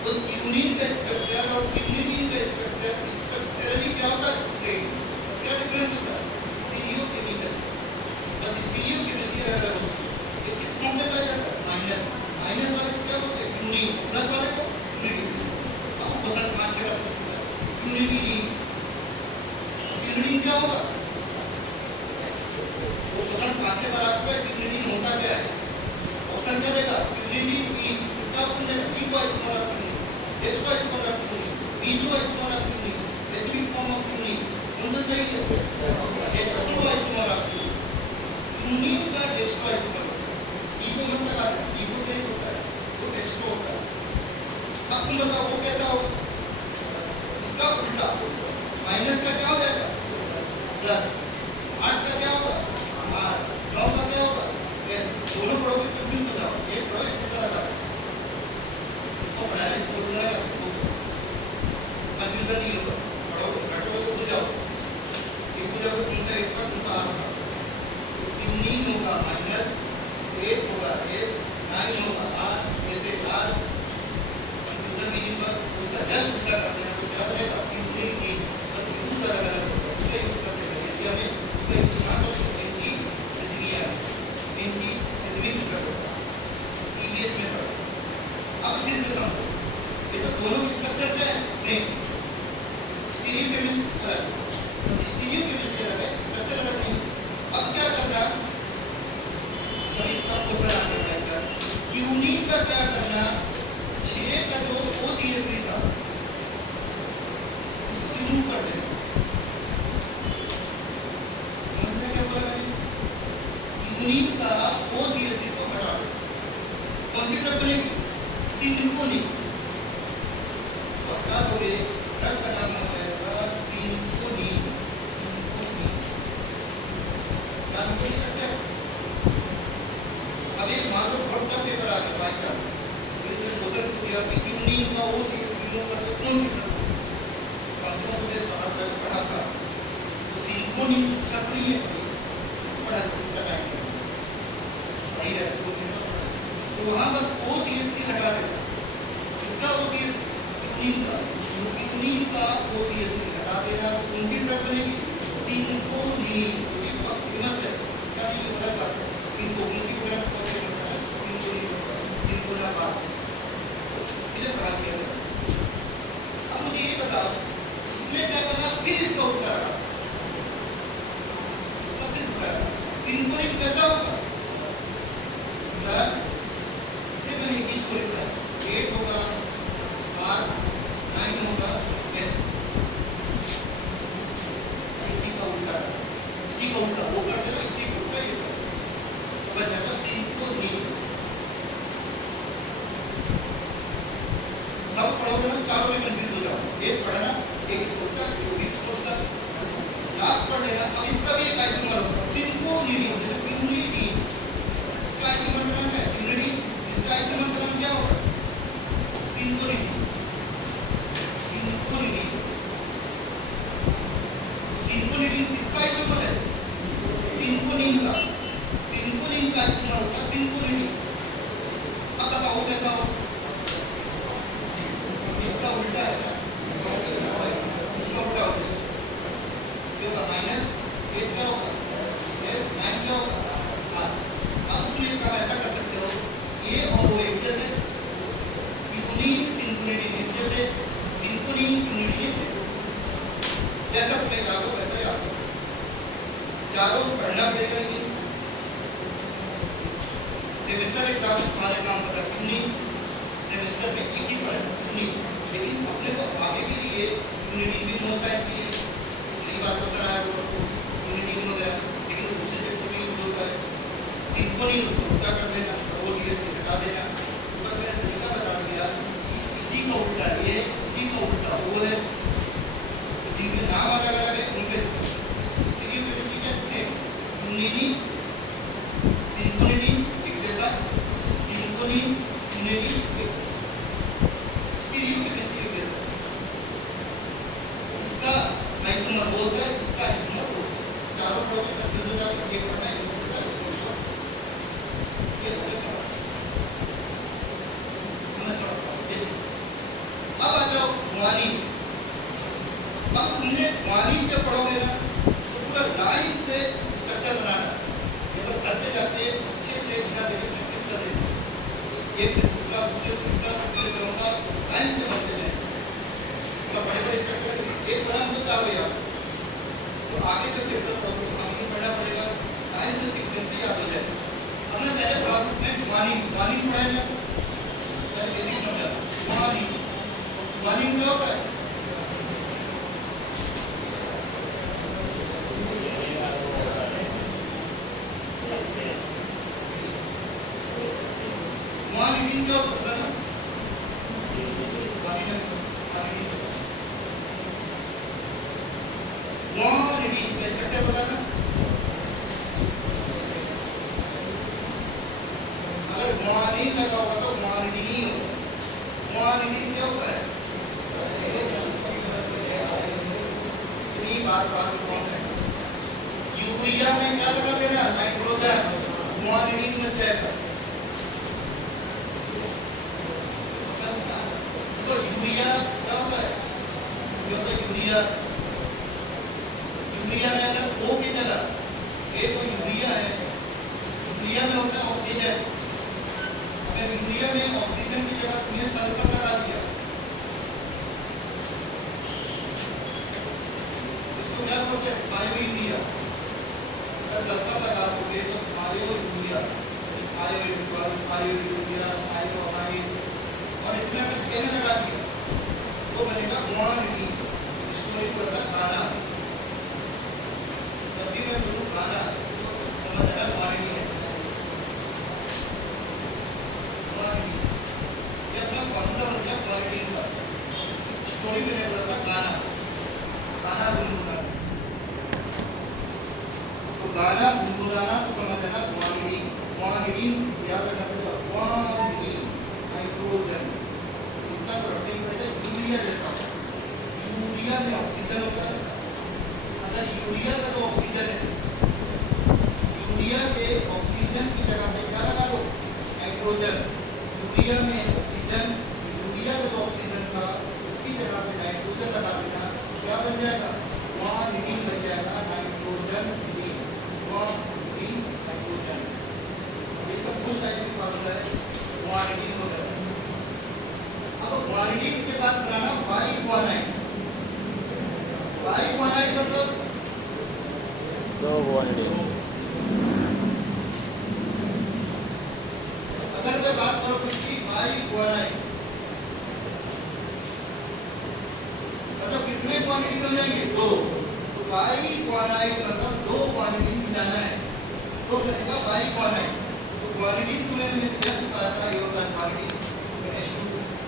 तो यूनियन का स्ट्रक्चर और यूनिटी का स्ट्रक्चर स्ट्रक्चरली क्या होता है सेम, बस क्या डिफरेंस होता है स्टीरियो केमिकल, बस स्टीरियो केमिस्ट्री अलग अलग होती है। ये किस फॉर्म में पाया जाता है माइनस, माइनस वाले को क्या बोलते हैं यूनिट, प्लस वाले को यूनिटी। अब क्वेश्चन 5 6 पूछता है यूनिटी, यूनिटी क्या होगा वो क्वेश्चन 5 6 बार आ चुका है। यूनिटी होता क्या है, ऑप्शन क्या देगा यूनिटी इज, क्या ऑप्शन देगा टी को स्मॉल ऑफ यूनिट, एक्स को स्मॉल ऑफ यूनिट, बी को small of unit, specific form of unit. कौन सा सही है एक्स को स्मॉल ऑफ यूनिट, यूनिट का एक्स को स्मॉल, ईगो मत लगा दे, ईगो नहीं होता है वो एक्स को होता है। अब तुम बताओ वो कैसा होगा, इसका उल्टा माइनस का क्या हो जाएगा प्लस, 8 का क्या होगा आर, 9 का क्या होगा एस। दोनों पढ़ो के कंफ्यूज हो जाओ, एक पढ़ो एक उल्टा लगा दो, इसको पढ़ाना इसको उल्टा लगा दो, कंफ्यूजन नहीं होगा। पढ़ो घटो तो भूल जाओ, ये भूल जाओ तुमसे एक बार तुमसे आर होगा, 3 होगा माइनस, 8 होगा एस, 9 होगा आर, ऐसे आर कंफ्यूजन नहीं होगा। उसका जस्ट उल्टा कर देना तो क्या बनेगा यूनिटी, बस यूज अलग अलग होगा, उसका यूज करने लगे यदि हमें उसका यूज ना तो एंटी एरिथमिया, एंटी एरिथमिक कर दो सीबीएस में पढ़ो। अब फिर से समझो ये तो दोनों की स्ट्रक्चर क्या है सेम, स्टीरियो केमिस्ट्री अलग, तो स्टीरियो केमिस्ट्री अलग है स्ट्रक्चर अलग नहीं। अब क्या करना सभी तब क्वेश्चन आने का यूनिट का क्या करना, 6 का जो OCH3 था इसको रिमूव कर देना। समझ में क्या बोला मैंने, यूनिट का OCH3 को हटा दो, कॉन्सेप्ट बनेगी सिंकोनी, उसको हटा दोगे ड्रग का नाम हो जाएगा सिंकोनी, सिंकोनी क्या समझ सकते हैं। अब एक मान लो बहुत टफ पेपर आ गया बाई चांस, क्वेश्चन पूछ दिया कि यूनियन का OCH रिमूव करते कौन सी ड्रग, कंसेप्ट में पढ़ा था तो सिंकोनी सक्रिय है पढ़ा था टाइम वही रहता तो वहां बस OCH3 हटा देना, इसका OCH क्यूनिन का, क्यूनिन का OCH3 हटा देना, तो कौन सी ड्रग बनेगी? सिंकोनीन। ये बहुत फेमस है, इसका नहीं अलग बात है। सिंकोनीन की ड्रग बहुत फेमस है, सिंकोनीन, सिंकोनाबाद, इसलिए कहा गया है। अब मुझे ये बताओ, इसमें क्या बना? फिर इसका उल्टा रहा, इसका फिर उल्टा रहा। सिंकोनीन कैसा होगा? प्लस इसे मैंने 21 को लिखा है, 8 होगा, R 9 होगा, S इसी का उल्टा, इसी का उल्टा वो कर देना, इसी का उल्टा ये कर देना, तो बच जाएगा सिंकोनीन। सब पढ़ोगे ना, चारों में कंफ्यूज हो जाओगे, एक पढ़ा ना, एक इसको उल्टा, एक इसको उल्टा, लास्ट पढ़ लेना। अब इसका भी एक आइसोमर होगा, सिंकोनीन, जैसे क्यूनिडीन, इसका आइसोमर का नाम है क्यूनिडीन, इसका आइसोमर का नाम क्या होगा? सिंकोनीन, सिंकोनीन। सिंकोनीन किसका आइसोमर है? सिंकोनीन का, सिंकोनीन का आइसोमर होता है सिंकोनीन। अब बताओ कैसा हो? इसका उल्टा है क्या? इसका उल्टा हो जाएगा, ये होगा -8 क्या होगा? S 9 क्या होगा? R। अब तुम एक काम ऐसा कर सकते हो, ये और वो एक जैसे, क्यूनिन सिंकोनीन एक जैसे, सिंकोनीन क्यूनिन एक जैसे, जैसा तुम्हें याद हो वैसा याद हो, चारों पढ़ना पड़ेगा। लेकिन सेमेस्टर एग्जाम में तुम्हारे काम पता, क्यूनिन सेमेस्टर में एक ही पढ़ा क्यूनिन, लेकिन अपने को आगे के लिए यूनिटी भी मोस्ट टाइम के लिए इतनी बार क्वेश्चन आया होगा तो यूनिटी वगैरह, लेकिन दूसरे चैप्टर में यूज होता है। सिंकोनीन उसको उल्टा कर देना, OCH हटा देना, तो बस मैंने तरीका बता दिया कि इसी का उल्टा ये, इसी का उल्टा वो है, जिनके नाम अलग अलग है उनके स्टीरियोकेमिस्ट्री क्या सेम, यूनिटी सिंकोनीन एक जैसा, सिंकोनीन यूनिटी स्टीरियोकेमिस्ट्री एक जैसा, इसका आइसोमर वो होता है, इसका आइसोमर वो, चारों प्रोडक्ट कंफ्यूज हो जाते हैं, एक पढ़ना है दूसरा इसको ये हो गया। मैं पढ़ता हूँ जैसे, अब आ जाओ ग्वानिन। अब तुमने ग्वानिन जब पढ़ोगे ना तो पूरा लाइन से स्ट्रक्चर बनाना, ये तो करते जाते अच्छे से बिना देखे प्रैक्टिस कर लेना, एक से दूसरा, दूसरे चलूंगा, लाइन से बनते जाए, तो बड़े बड़े स्ट्रक्चर एक बना तो चाहो यार, तो आगे जब पेपर पढ़ोगे तो आगे पढ़ना पड़ेगा, लाइन से सीक्वेंस से याद हो जाए। अब मैं पहले पढ़ा दूं, मैं ग्वानिन पढ़ा है ना, पहले बेसिक समझा, ग्वानिन क्या होता है? ग्वानिन क्या होता है ना? ग्वानिन का स्ट्रक्चर बताना। अगर ग्वानिन लगा हुआ तो ग्वानिडीन होगा। ग्वानिडीन क्या होता है? इतनी बार यूरिया में क्या लगा देना? नाइट्रोजन, ग्वानिडीन बन जाएगा। तो यूरिया क्या होता है? ये होता है यूरिया। यूरिया में अगर O की जगह एक यूरिया है, यूरिया में होता है ऑक्सीजन, अगर यूरिया में ऑक्सीजन की जगह तुमने सल्फर लगा दिया, इसको क्या बोलते हैं? Bio urea. अगर सल्फर लगा दोगे तो bio urea, bio urea, bio amine, और इसमें अगर केन लगा दिया तो बनेगा ग्वानिडीन। इसको नहीं बोलता गाना, जब भी मैं बोलूँ गाना तो समझ आना ग्वानिडीन है। ग्वानिडीन ये अपना फॉर्मूला बन गया ग्वानिडीन का। स्टोरी में नहीं बोलता गाना, गाना गुनगुनाना, तो गाना गुनगुनाना तो समझ आना ग्वानिडीन। ग्वानिडीन याद रखना पड़ेगा, ग्वानिडीन नाइट्रोजन, इतना तो रखना ही पड़ेगा। यूरिया जैसा, यूरिया में ऑक्सीजन होता है, अगर यूरिया का जो ऑक्सीजन है, यूरिया के ऑक्सीजन की जगह पे क्या लगा दो? नाइट्रोजन, मतलब दो क्वांटिटी अगर मैं बात करूं किसकी बाई क्वानाइट, मतलब कितने क्वांटिटी हो जाएंगे? दो। तो बाई क्वानाइट मतलब दो क्वांटिटी मिलाना है तो करेगा बाई क्वानाइट। तो क्वांटिटी तो मैंने जस्ट बताया था, ये होता है quantity H2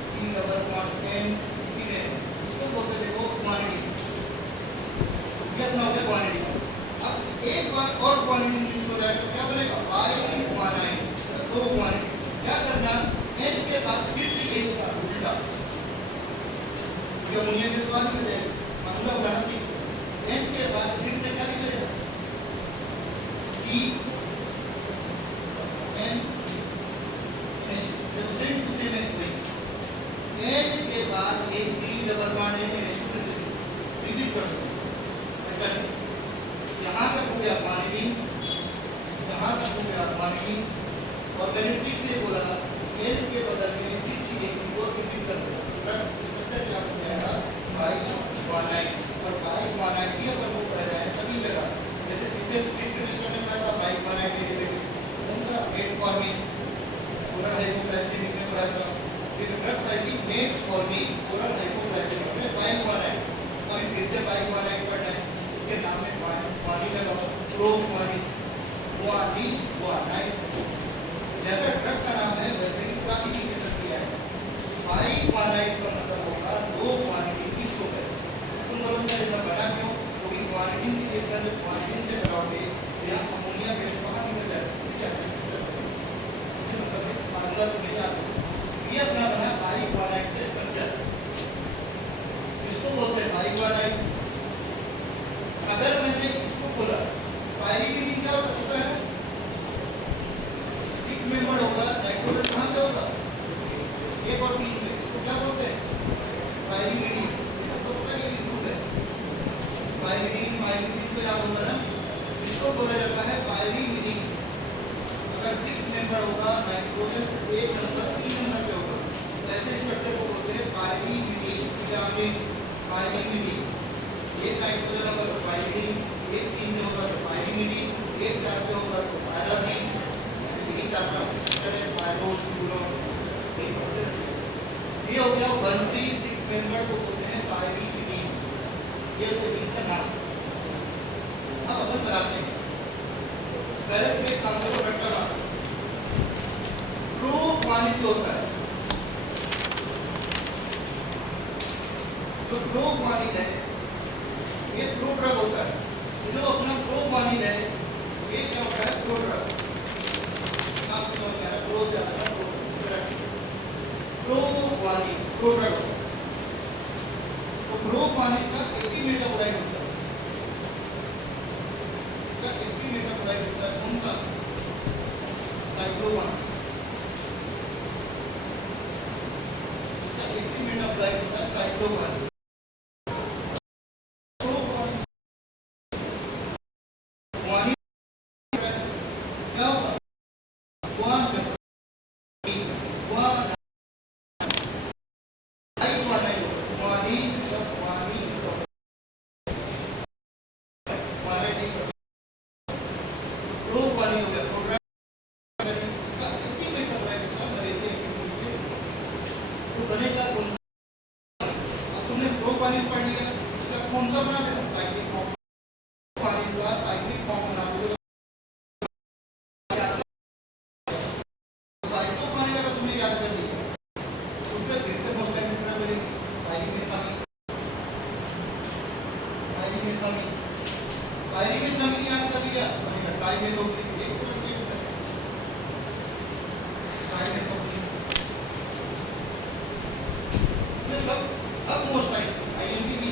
C double bond N ठीक है, इसको बोलते हैं देखो क्वांटिटी। ये अपना हो गया क्वांटिटी। अब एक बार और क्वांटिटी मिक्स हो जाए तो क्या बनेगा? बाई क्वानाइट, दो क्वांटिटी। क्या करना? N के बाद फिर से एक उल्टा, ये अमोनिया के बाद में जाएगा मतलब बनाना सीख। N के बाद फिर से क्या निकलेगा? C N H, तो सेम टू सेम है वही। N के बाद एक C double bond N H2 repeat कर दो। यहाँ तक हो गया क्वांटिटी, यहाँ तक हो गया क्वांटिटी, और मैंने फिर से बोला N के बदल में फिर से C को रिपीट कर दो। स्ट्रक्चर क्या हो जाएगा? बाई क्वानाइट। और बाई क्वानाइट ही अपन को पढ़ रहे हैं सभी जगह, जैसे पीछे फिफ्थ सेमेस्टर में पढ़ा था बाई क्वानाइट के रिलेटेड कौन सा मेट फॉर्मिंग ओरल हाइपोग्लाइसेमिक में पढ़ा था। फिर drug therapy metformin oral hypoglycaemic में बाई क्वानाइट। अभी फिर से बाई क्वानाइट पढ़ना है, इसके नाम में पानी लगाओ, प्रो क्वानिट क्वानाइट। जैसा ड्रग का नाम है वैसे ही क्लासिफिकेशन किया है। बाई क्वानाइट का मतलब होगा दो क्वांटिटी मिक्स हो गए। तुम लोगों ने ऐसा बना क्यों? क्योंकि क्वांटिटी की रिएक्शन में क्वांटिटी से लगाओगे या अमोनिया गैस बाहर निकल जाएगा, इससे मतलब फार्मूला तुम्हें याद हो। ये अपना बना बाई क्वानाइट के स्ट्रक्चर, इसको बोलते हैं बाई क्वानाइट। अगर मैंने इसको बोला पाइरीडिन क्या होता है? 6 मेंबर होगा, नाइट्रोजन कहाँ पे होगा? 1 और 3 में। इसको क्या बोलते हैं? पाइरीडिन। ये सब तो पता है कि ग्रुप है। पाइरीडिन तो याद होगा ना, इसको बोला जाता है पाइरीडिन। अगर 6 मेंबर होगा, नाइट्रोजन 1 नंबर 3 नंबर पे होगा, तो ऐसे स्ट्रक्चर को बोलते हैं पाइरीडिन। पाइरीडिन एक नाइट्रोजन होगा तो पाइरीडिन, एक 3 पे होगा तो पाइरीडिन, एक 4 पे होगा तो पायराजीन। यही चार स्ट्रक्चर है पायरोल ब्यूरोन। ये हो गया 136 मेंबर को बोलते हैं पाइरीडिन। ये होते हैं इनका नाम। अब अपन बनाते हैं पहले तो एक काम करो, रट्टा मारो। प्रो क्वानिटी होता है, जो प्रो क्वानिटी है ये प्रो ड्रग होता है। जो अपना प्रो क्वानिटी है ये क्या होता है? Pro drug. आप समझ में आ रहा है? प्रो से आता है प्रो क्वानिटी, प्रो ड्रग होता है। तो प्रो क्वानिटी का एक्टिव मेटाबोलाइट होता है, इसका एक्टिव मेटाबोलाइट होता है कौन सा? साइक्लोवन। इसका एक्टिव मेटाबोलाइट होता है साइक्लोवन। बनेगा कौन सा? अब तुमने प्रो क्वानिट पढ़ लिया, इसका कौन सा बना देना? Cyclic form. क्वानिट का साइक्लिक फॉर्म बना दो। साइक्लो क्वानिट अगर तुमने याद कर लिया उससे फिर से मोस्ट टाइम कितना मिलेगी? पायरी में कमी याद कर लिया, बनेगा टाई में दो। एक समझ के टाई में दो सब अब मोस्ट टाइम आईएमपी भी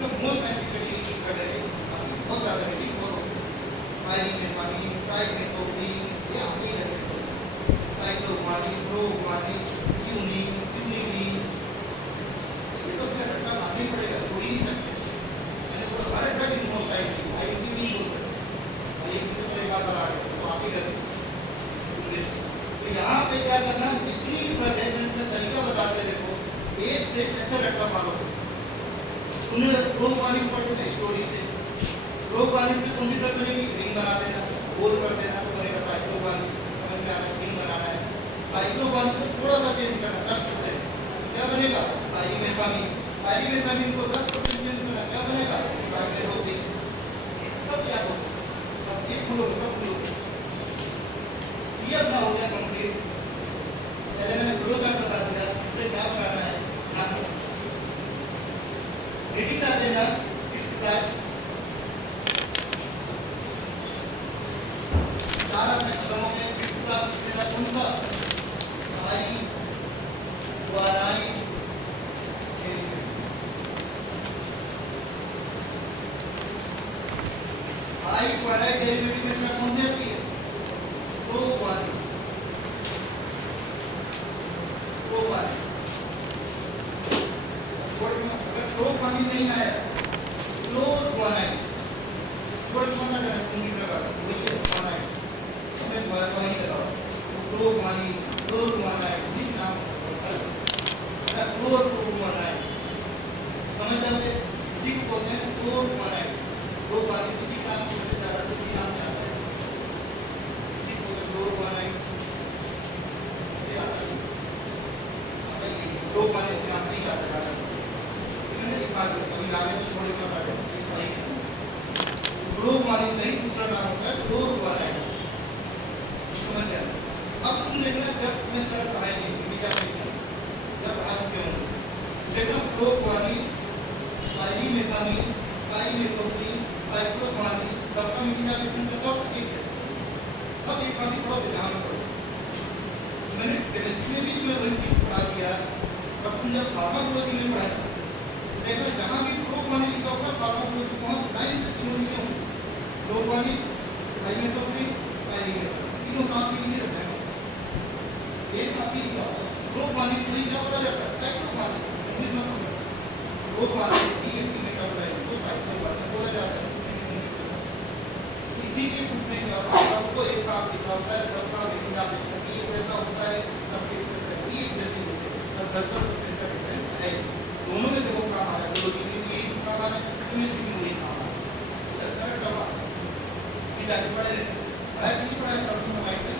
सब मोस्ट टाइम की क्रिटिकल कर रहे हैं। बहुत ज्यादा क्रिटिकल हो पायरी में पानी ट्राई में तो भी ये आगे ही रहते हैं। साइक्लो पानी प्रो पानी यूनिटी ये तो फिर रट्टा मानना ही पड़ेगा, छोड़ ही नहीं सकते। मैंने बोला हर drug in most time IMP भी नहीं बोलते, आईएमपी तो चले बात आ रहा है तो आगे रहते। तो यहाँ पे क्या करना, जितनी भी ड्रग है मैंने तरीका बताते देखो, एक से कैसे रट्टा मारो। तो तुमने रोग वाली पढ़ी स्टोरी से, रोग वाली से कौन सी तरह बनेगी? रिंग बना देना, गोल कर देना तो बनेगा साइक्लो वाली। समझ में आ रहा है? रिंग बनाना है। साइक्लो वाली को थोड़ा सा चेंज करना 10%, क्या बनेगा? पाइरीमेथामीन। पाइरीमेथामीन को 10% चेंज करना, क्या बनेगा? पाइरीमेथोप्रीन। सब याद हो, बस एक भूलोगे सब भूलोगे। ये अपना हो गया कंप्लीट। पहले मैंने ग्लोसार्ड बता दिया, इससे क्या बनाना है ध्यान रखो। रीडिंग कर देना 5th क्लास। चार अपने खत्म हो गए। 5th क्लास देना कौन सा? आई वाराई आई क्वाड्राइट डेरिवेटिव में कौन सी आती है? रो वाली। रो वाली छोड़ के अगर रो वाली नहीं आया रो वाली छोड़ के मत जाना पूंजी प्रकार वही है वाली। हमें वाली लगाओ रो वाली ये नाम होता है रो वाली। समझ जाओगे? इसी को बोलते हैं रो वाली। रो वाली किसी का नाम से ज्यादा किसी नाम से आता है, इसी को रो वाली से आता है। आता है रो वाली के नाम से ही आता है। मैंने लिखा है कभी आगे तो छोड़ के मत जाओ। रो वाली का ही दूसरा नाम होता है रो वाली। समझ गए? अब तुम देखना जब मैं सर पढ़ाएंगे मीडिया जब आ चुके होंगे देखना रो वाली, पाइरीमेथामीन, पाइरीमेथोप्रीन, साइक्लोक्वानिन सबका मीडिया का सब एक जैसा, सब एक साथ ही पढ़ो, ध्यान में पढ़ो। मैंने केमिस्ट्री में भी तुम्हें वही चीज सिखा दिया। और तुम जब फार्माकोलॉजी में पढ़ाए तो देखना जहाँ भी प्रोक्वानिन लिखा होगा फार्माकोलॉजी वहाँ लाइन से तीनों लिखे होंगे। प्रोक्वानिन, पाइरीमेथोप्रीन, पाइरीमेथामीन तीनों साथ में लिखे रहते हैं। एक साथ ही लिखा होता है। प्रोक्वानिन को ही क्या बोला जाता है? साइक्लोक्वानिन। इंग्लिश में प्रोक्वानिन डीएनए मेटाबोलाइट को साइक्लोक्वानिन बोला जाता है। इसीलिए बुक में क्या होता है? सबको एक साथ लिखा होता है, सबका विभिन्न अपेक्षा ये वैसा होता है, सबके इसमें एक जैसे होते हैं। तो 10% का डिफरेंस है। दोनों में देखो काम आ रहा है, बायोलॉजी में भी यही काम आ रहा है, केमिस्ट्री में वही काम आ रहा है। सच्चा है डबा ये जाके पढ़े है कि नहीं पढ़ा है सब में माइंड में।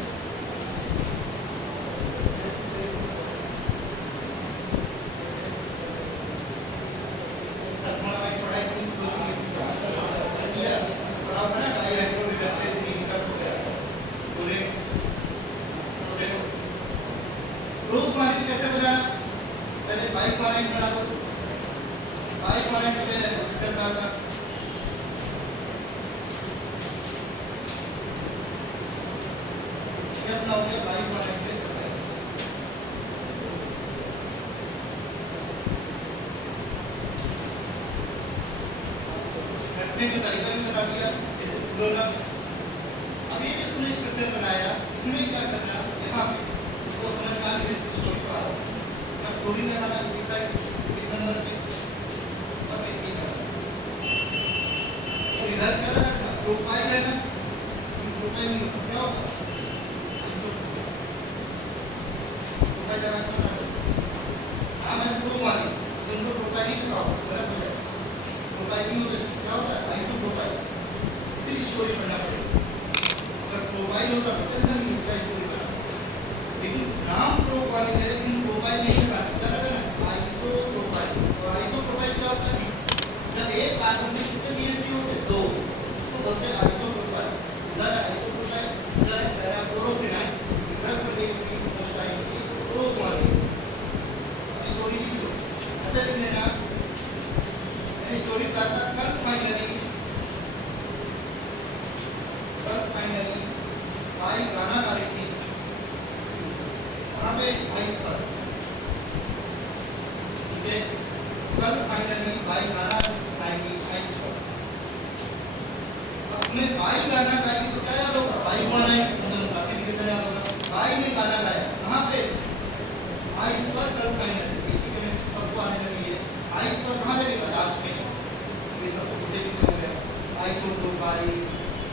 का तरीका भी बता दिया जैसे क्लोरल। अब ये जो तुमने स्ट्रक्चर बनाया इसमें क्या करना है? यहाँ पे इसको समझ में आ रही है स्टोरी का जब क्लोरीन लगाना है साइड एक नंबर पे अब ये तो इधर क्या लगाना? प्रोफाइल है ना, प्रोफाइल क्या होगा? प्रोफाइल लगाना हाँ मैं प्रो वाली तुमको प्रोफाइल ही लगाओ गलत हो जाए। प्रोफाइल नहीं होता क्या होता है? Iso profile. इसीलिए स्टोरी पढ़ना पड़ेगा। अगर प्रोफाइल होता तो टेंशन नहीं होता स्टोरी पढ़ना। लेकिन नाम प्रोफाइल है लेकिन प्रोफाइल नहीं लगाना, क्या लगाना? Iso profile. और आइसो प्रोफाइल क्या होता है? जब एक कार्बन से कितने CH3 होते हैं? 2, उसको बोलते हैं आइसो प्रोफाइल। इधर आइसो प्रोफाइल, इधर पैराक्लोरोफिनाइल, इधर पर देखिए मोस्टाइल की प्रोक्वानिन। स्टोरी लिख लो ऐसे लिख लेना। स्टोरी बताता कल फाइनली भाई गाना गा रही थी वहाँ पे वॉइस पर, ठीक है? कल फाइनली भाई गाना गाएगी वॉइस पर। अब मैं भाई गाना गाएगी तो क्या याद होगा? भाई कौन है? क्लासिफिकेशन याद होगा। भाई ने गाना गाया कहाँ पे? वॉइस पर कल फाइनली सबको आने लगी है। वॉइस पर कहाँ लगेगा? लास्ट में आइसोप्रोपाइल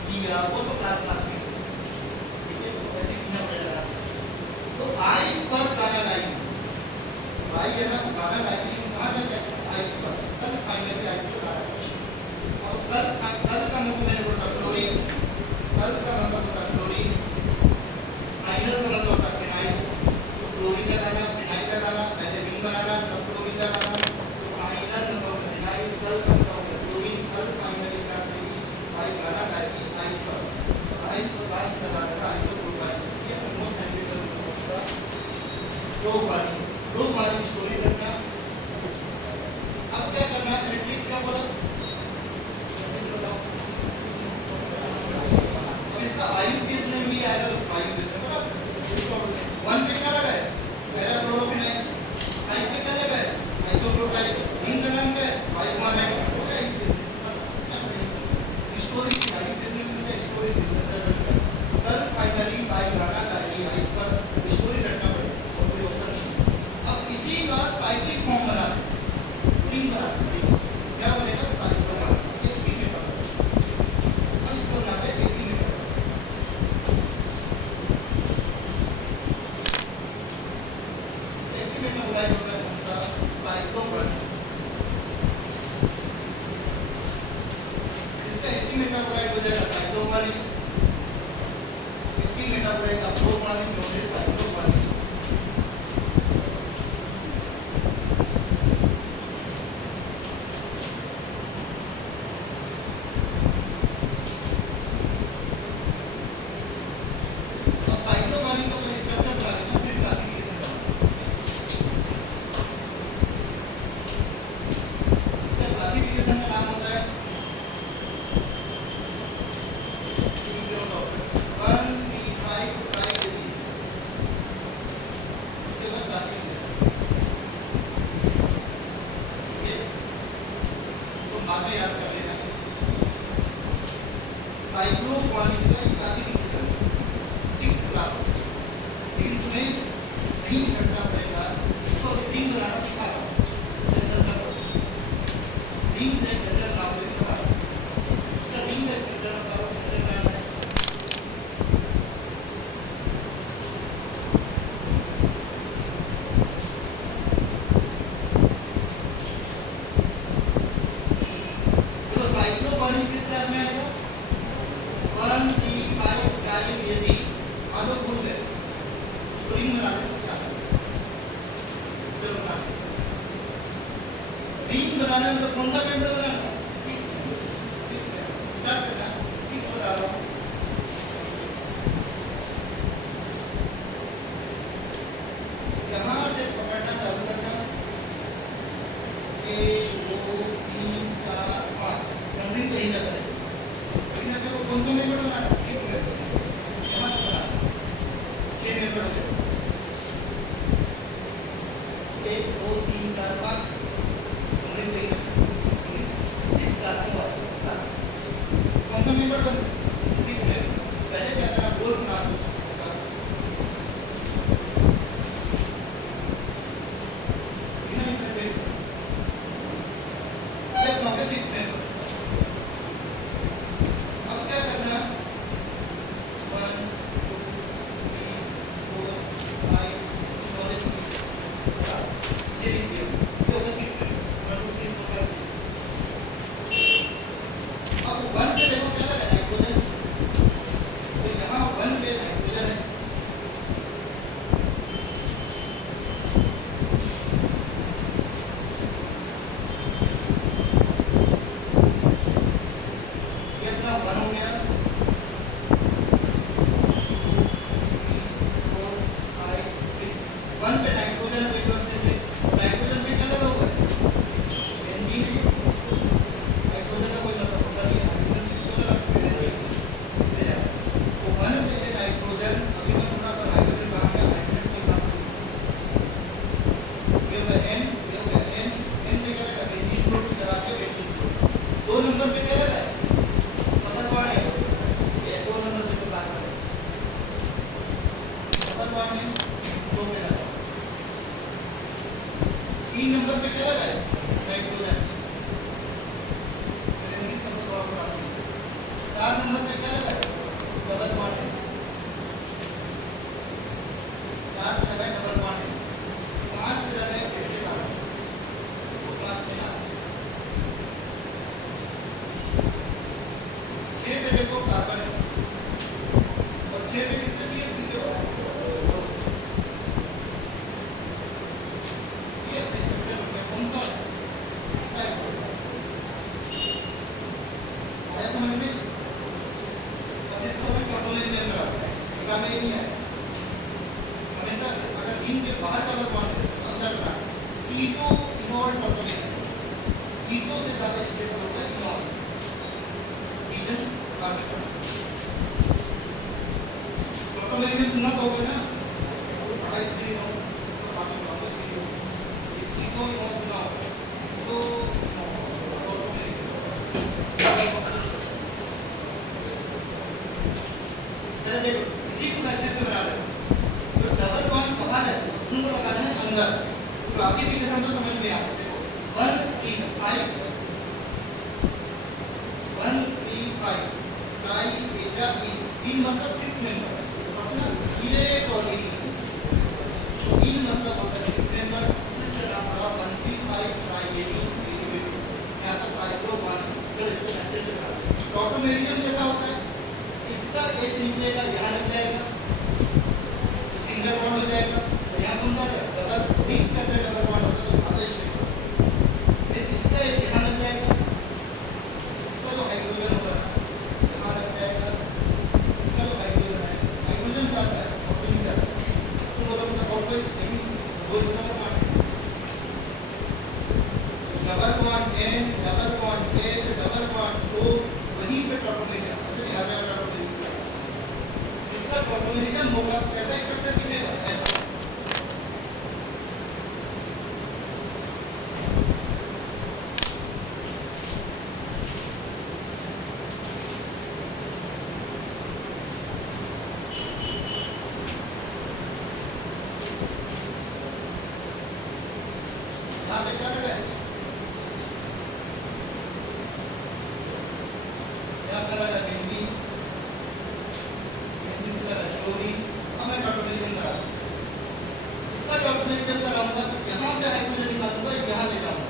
दिया वो तो क्लास में, ठीक है? तो ऐसे कितना पड़ेगा? तो आइस पर गाना गाएंगे भाई है ना, गाना गाएंगे कहाँ जाके? आइस पर। कल फाइनली अब क्या करना है, इलेक्ट्रिक्स क्या बोला, बताओ। अब इसका आईयूपीएस नेम भी आएगा, तो आईयूपीएस में बता सकते 1 पे क्या लगा है, पैराफ्लोरोफेनाइल, आई पे क्या लगा है, आइसोप्रोपाइल, इन का नाम क्या है, आइसोमाइड, हो गया आईयूपीएस। स्टोरी आईयूपीएस में क्या स्टोरी सिस्टम का रखा, कल फाइनली बाय गाना गाएगी, इस पर स्टोरी रखना पड़ेगा, और कोई ऑप्शन नहीं। अब इसी का साइक्लिक फॉर्म बना, रिंग बना, क्या बनेगा, साइक्लोमान, ये फ्री में पढ़ा। अब इसको बनाते हैं एक में पढ़ा, एक में ना बुलाया जाता है साइक्लोमान। इसका एक मेटाबोलाइट हो जाएगा साइक्लोमान, एक मेटाबोलाइट का प्रोमान हो गया साइक्लोमान। अब साइक्लोमान का अपन स्ट्रक्चर बना लेना, फिर क्लासिफिकेशन करना। इसका क्लासिफिकेशन का नाम होता है 1,3,5 ट्राइग्लिसरीन। इसके बाद क्लासिफिकेशन ये तो बाद में याद कर लेना। साइक्लोक्वानिन का क्लासिफिकेशन 6th क्लास, लेकिन तुम्हें नहीं करना पड़ेगा, इसको रिंग बनाना सिखा रहा हूँ, टेंशन कर रिंग से कैसे बनाओगे बता, उसका रिंग का स्ट्रक्चर बताओ कैसे बनाना है। तो साइक्लोक्वानिन किस क्लास में आएगा, 1,3,5 ट्राइग्लिसरीन। आदो भूल गए, उसको रिंग बनाना सिखाना, चलो बनाना। रिंग बनाने में तो कौन सा मेंबर बनाना, 6 मेंबर, स्टार्ट करना, 6 बता रहा हूँ। यहाँ से पकड़ना चालू करना, 1 2 3 4 5 नंबरिंग पे ही जा करें, लेकिन आपको कौन सा मेंबर बनाना, 6 मेंबर, यहाँ से बनाना 6 मेंबर हो गए, 1 2 3 4 5 नंबरिंग पे ही जा, 6 का कौन सा मेंबर बन, 6 मेंबर। पहले क्या करना, गोल बना दो, बिना निकले देखो, ये मौके 6 मेंबर। अब क्या करना, 1 2 3 4 5 6 ये लिख दिया, ये होगा 6 मेंबर, 1 2 3 4 5 6। अब 1 पे देखो क्या लगा, नाइट्रोजन, तो यहाँ 1 पे नाइट्रोजन है, ये अपना 1 हो गया, 4 5 6, 1 पे नाइट्रोजन कोई प्रोसेस है, नाइट्रोजन पे क्या लगा हुआ है, बेंजीन, नाइट्रोजन का कोई मतलब होता नहीं है, हाइड्रोजन पे क्यों लगा, बेंजीन ले जाओ, तो 1 पे नाइट्रोजन, अभी मैं थोड़ा सा हाइड्रोजन कहाँ गया, हाइड्रोजन पे कहाँ, ये होगा N, ये होगा N, N से क्या लगा, बेंजीन ग्रुप करा के बेंजीन ग्रुप, 2 नंबर पे क्या लगा है, डबल बॉन्ड है, ये 2 नंबर पे बात करें, डबल बॉन्ड है, 2 पे लगा, 3 नंबर पे क्या लगा है, नाइट्रोजन, बैलेंसिंग सबको थोड़ा थोड़ा, 4 नंबर पे क्या लगा है, डबल बॉन्ड है, 4 पे लगा है डबल बॉन्ड है, 5 पे लगा है फिर से बात, वो 5 पे ना, टॉपोमेरिज्म कैसा होता है, इसका एच निकलेगा यहाँ लग जाएगा, तो सिंगल बॉन्ड हो जाएगा, यहाँ कौन सा डबल रिंग का डबल बॉन्ड होता है तो आदेश में, फिर इसका एच यहाँ लग जाएगा, इसका जो हाइड्रोजन होगा यहाँ लग जाएगा, इसका जो हाइड्रोजन है हाइड्रोजन क्या होता है ऑक्सीजन क्या होता है, तो मतलब इसका और कोई दो डबल बॉन्ड ए से डबल बॉन्ड तो वहीं पे टॉपोमेरिज्म ऐसे लिखा जाएगा टॉपोमेरिज्म। इसका टॉपोमेरिज्म होगा कैसा स्ट्रक्चर दिखेगा ऐसा, यहाँ पे क्या लगा है, यहाँ पे लगा बेंजीन, बेंजीन से लगा क्लोरीन, अब मैं टॉपोमेरिज्म करा दूँ। इसका टॉपोमेरिज्म कराऊंगा यहाँ से हाइड्रोजन निकालूंगा यहाँ ले जाऊंगा,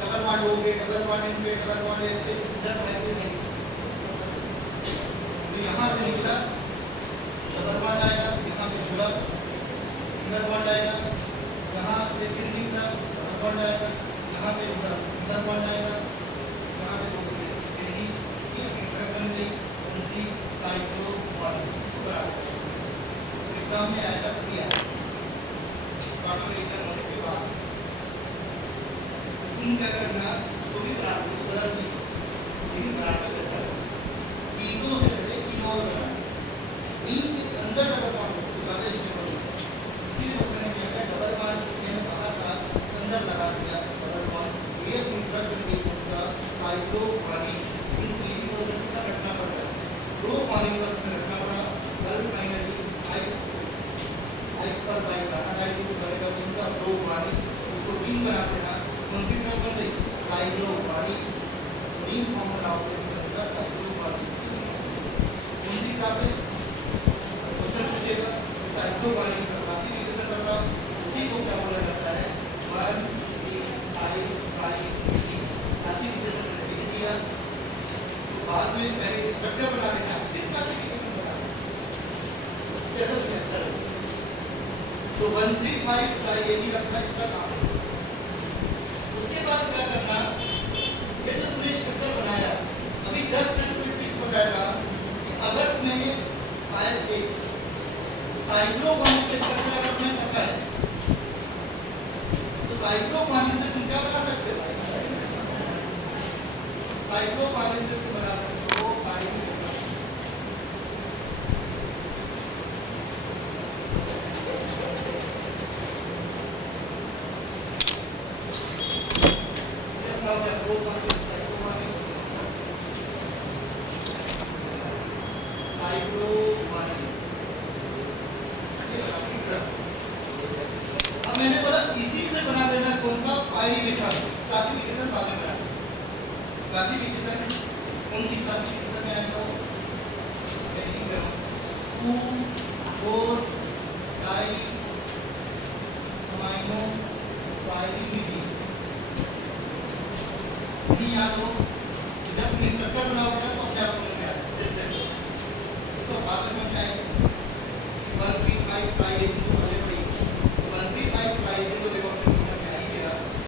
डबल बॉन्ड ओ पे, डबल बॉन्ड एन पे, डबल बॉन्ड एस पे, इधर हाइड्रोजन तो यहाँ से निकला डबल बॉन्ड आएगा, यहाँ पे जुड़ा सिंगल बॉन्ड आएगा, यहाँ से फिर निकला डबल बॉन्ड आएगा, यहाँ पे जुड़ा सिंगल बॉन्ड आएगा, यहाँ पे दूसरी फिर ही ये इंटरेक्ट बन गई उनकी साइक्लो और इसको बना एग्जाम में आएगा क्रिया टॉपोमेरिज्म होने के बाद तुम क्या करना उसको भी बना दो बदल दी लेकिन बनाना कैसा कीटो से पहले कीटोल बनाना इन के अंदर डबल बॉन्ड तो ज्यादा स्टेबल होगा, इसीलिए बस मैंने क्या किया डबल बॉन्ड मैंने बाहर का अंदर लगा दिया डबल बॉन्ड ये इंटरेक्ट बन गई कौन सा साइक्लो पानी इन तीन को कैसा रखना पड़ता है, दो पानी बस में रखना पड़ा, कल फाइनली आइस पर बाई करना डाइल्यूट करेगा उनका दो पानी उसको रिंग बनाते हैं कौन सी ड्रॉप बन गई साइक्लो पानी रिंग फॉर्म बना उसके अंदर साइक्लो पानी कौन सी क्लास है क्वेश्चन पूछेगा साइक्लो पानी का क्लासिफिकेशन करना उसी को क्या बोला जाता है 1 3 5 5 क्लासिफिकेशन लिख दिया तो बाद में पहले स्ट्रक्चर बना लेना फिर क्लासिफिकेशन बना जैसा तुम्हें अच्छा लगे तो 1 3 5 ट्राइएडी रखना इसका काम है। उसके बाद क्या करना ये जो तुमने स्ट्रक्चर बनाया अभी 10 मिनट में ट्रिक्स बताया था कि अगर तुम्हें फाइल एक साइक्लो पानी के स्ट्रक्चर अगर तुम्हें पता है तो साइक्लो पानी से तुम क्या बना सकते हो, साइक्लो पानी से तुम बना सकते हो पानी अब मैंने बोला इसी से बना लेना कौन सा पाइरीमेथॉन क्लासिफिकेशन बाद में बना क्लासिफिकेशन कौन सी क्लासिफिकेशन में आएगा 2 4 डाई अमाइनो पाइरीमेथॉन ये याद हो जब स्ट्रक्चर बनाओगे तो क्या समझ में आएगा तो बात समझ में आएगी 1 3 5 ट्राई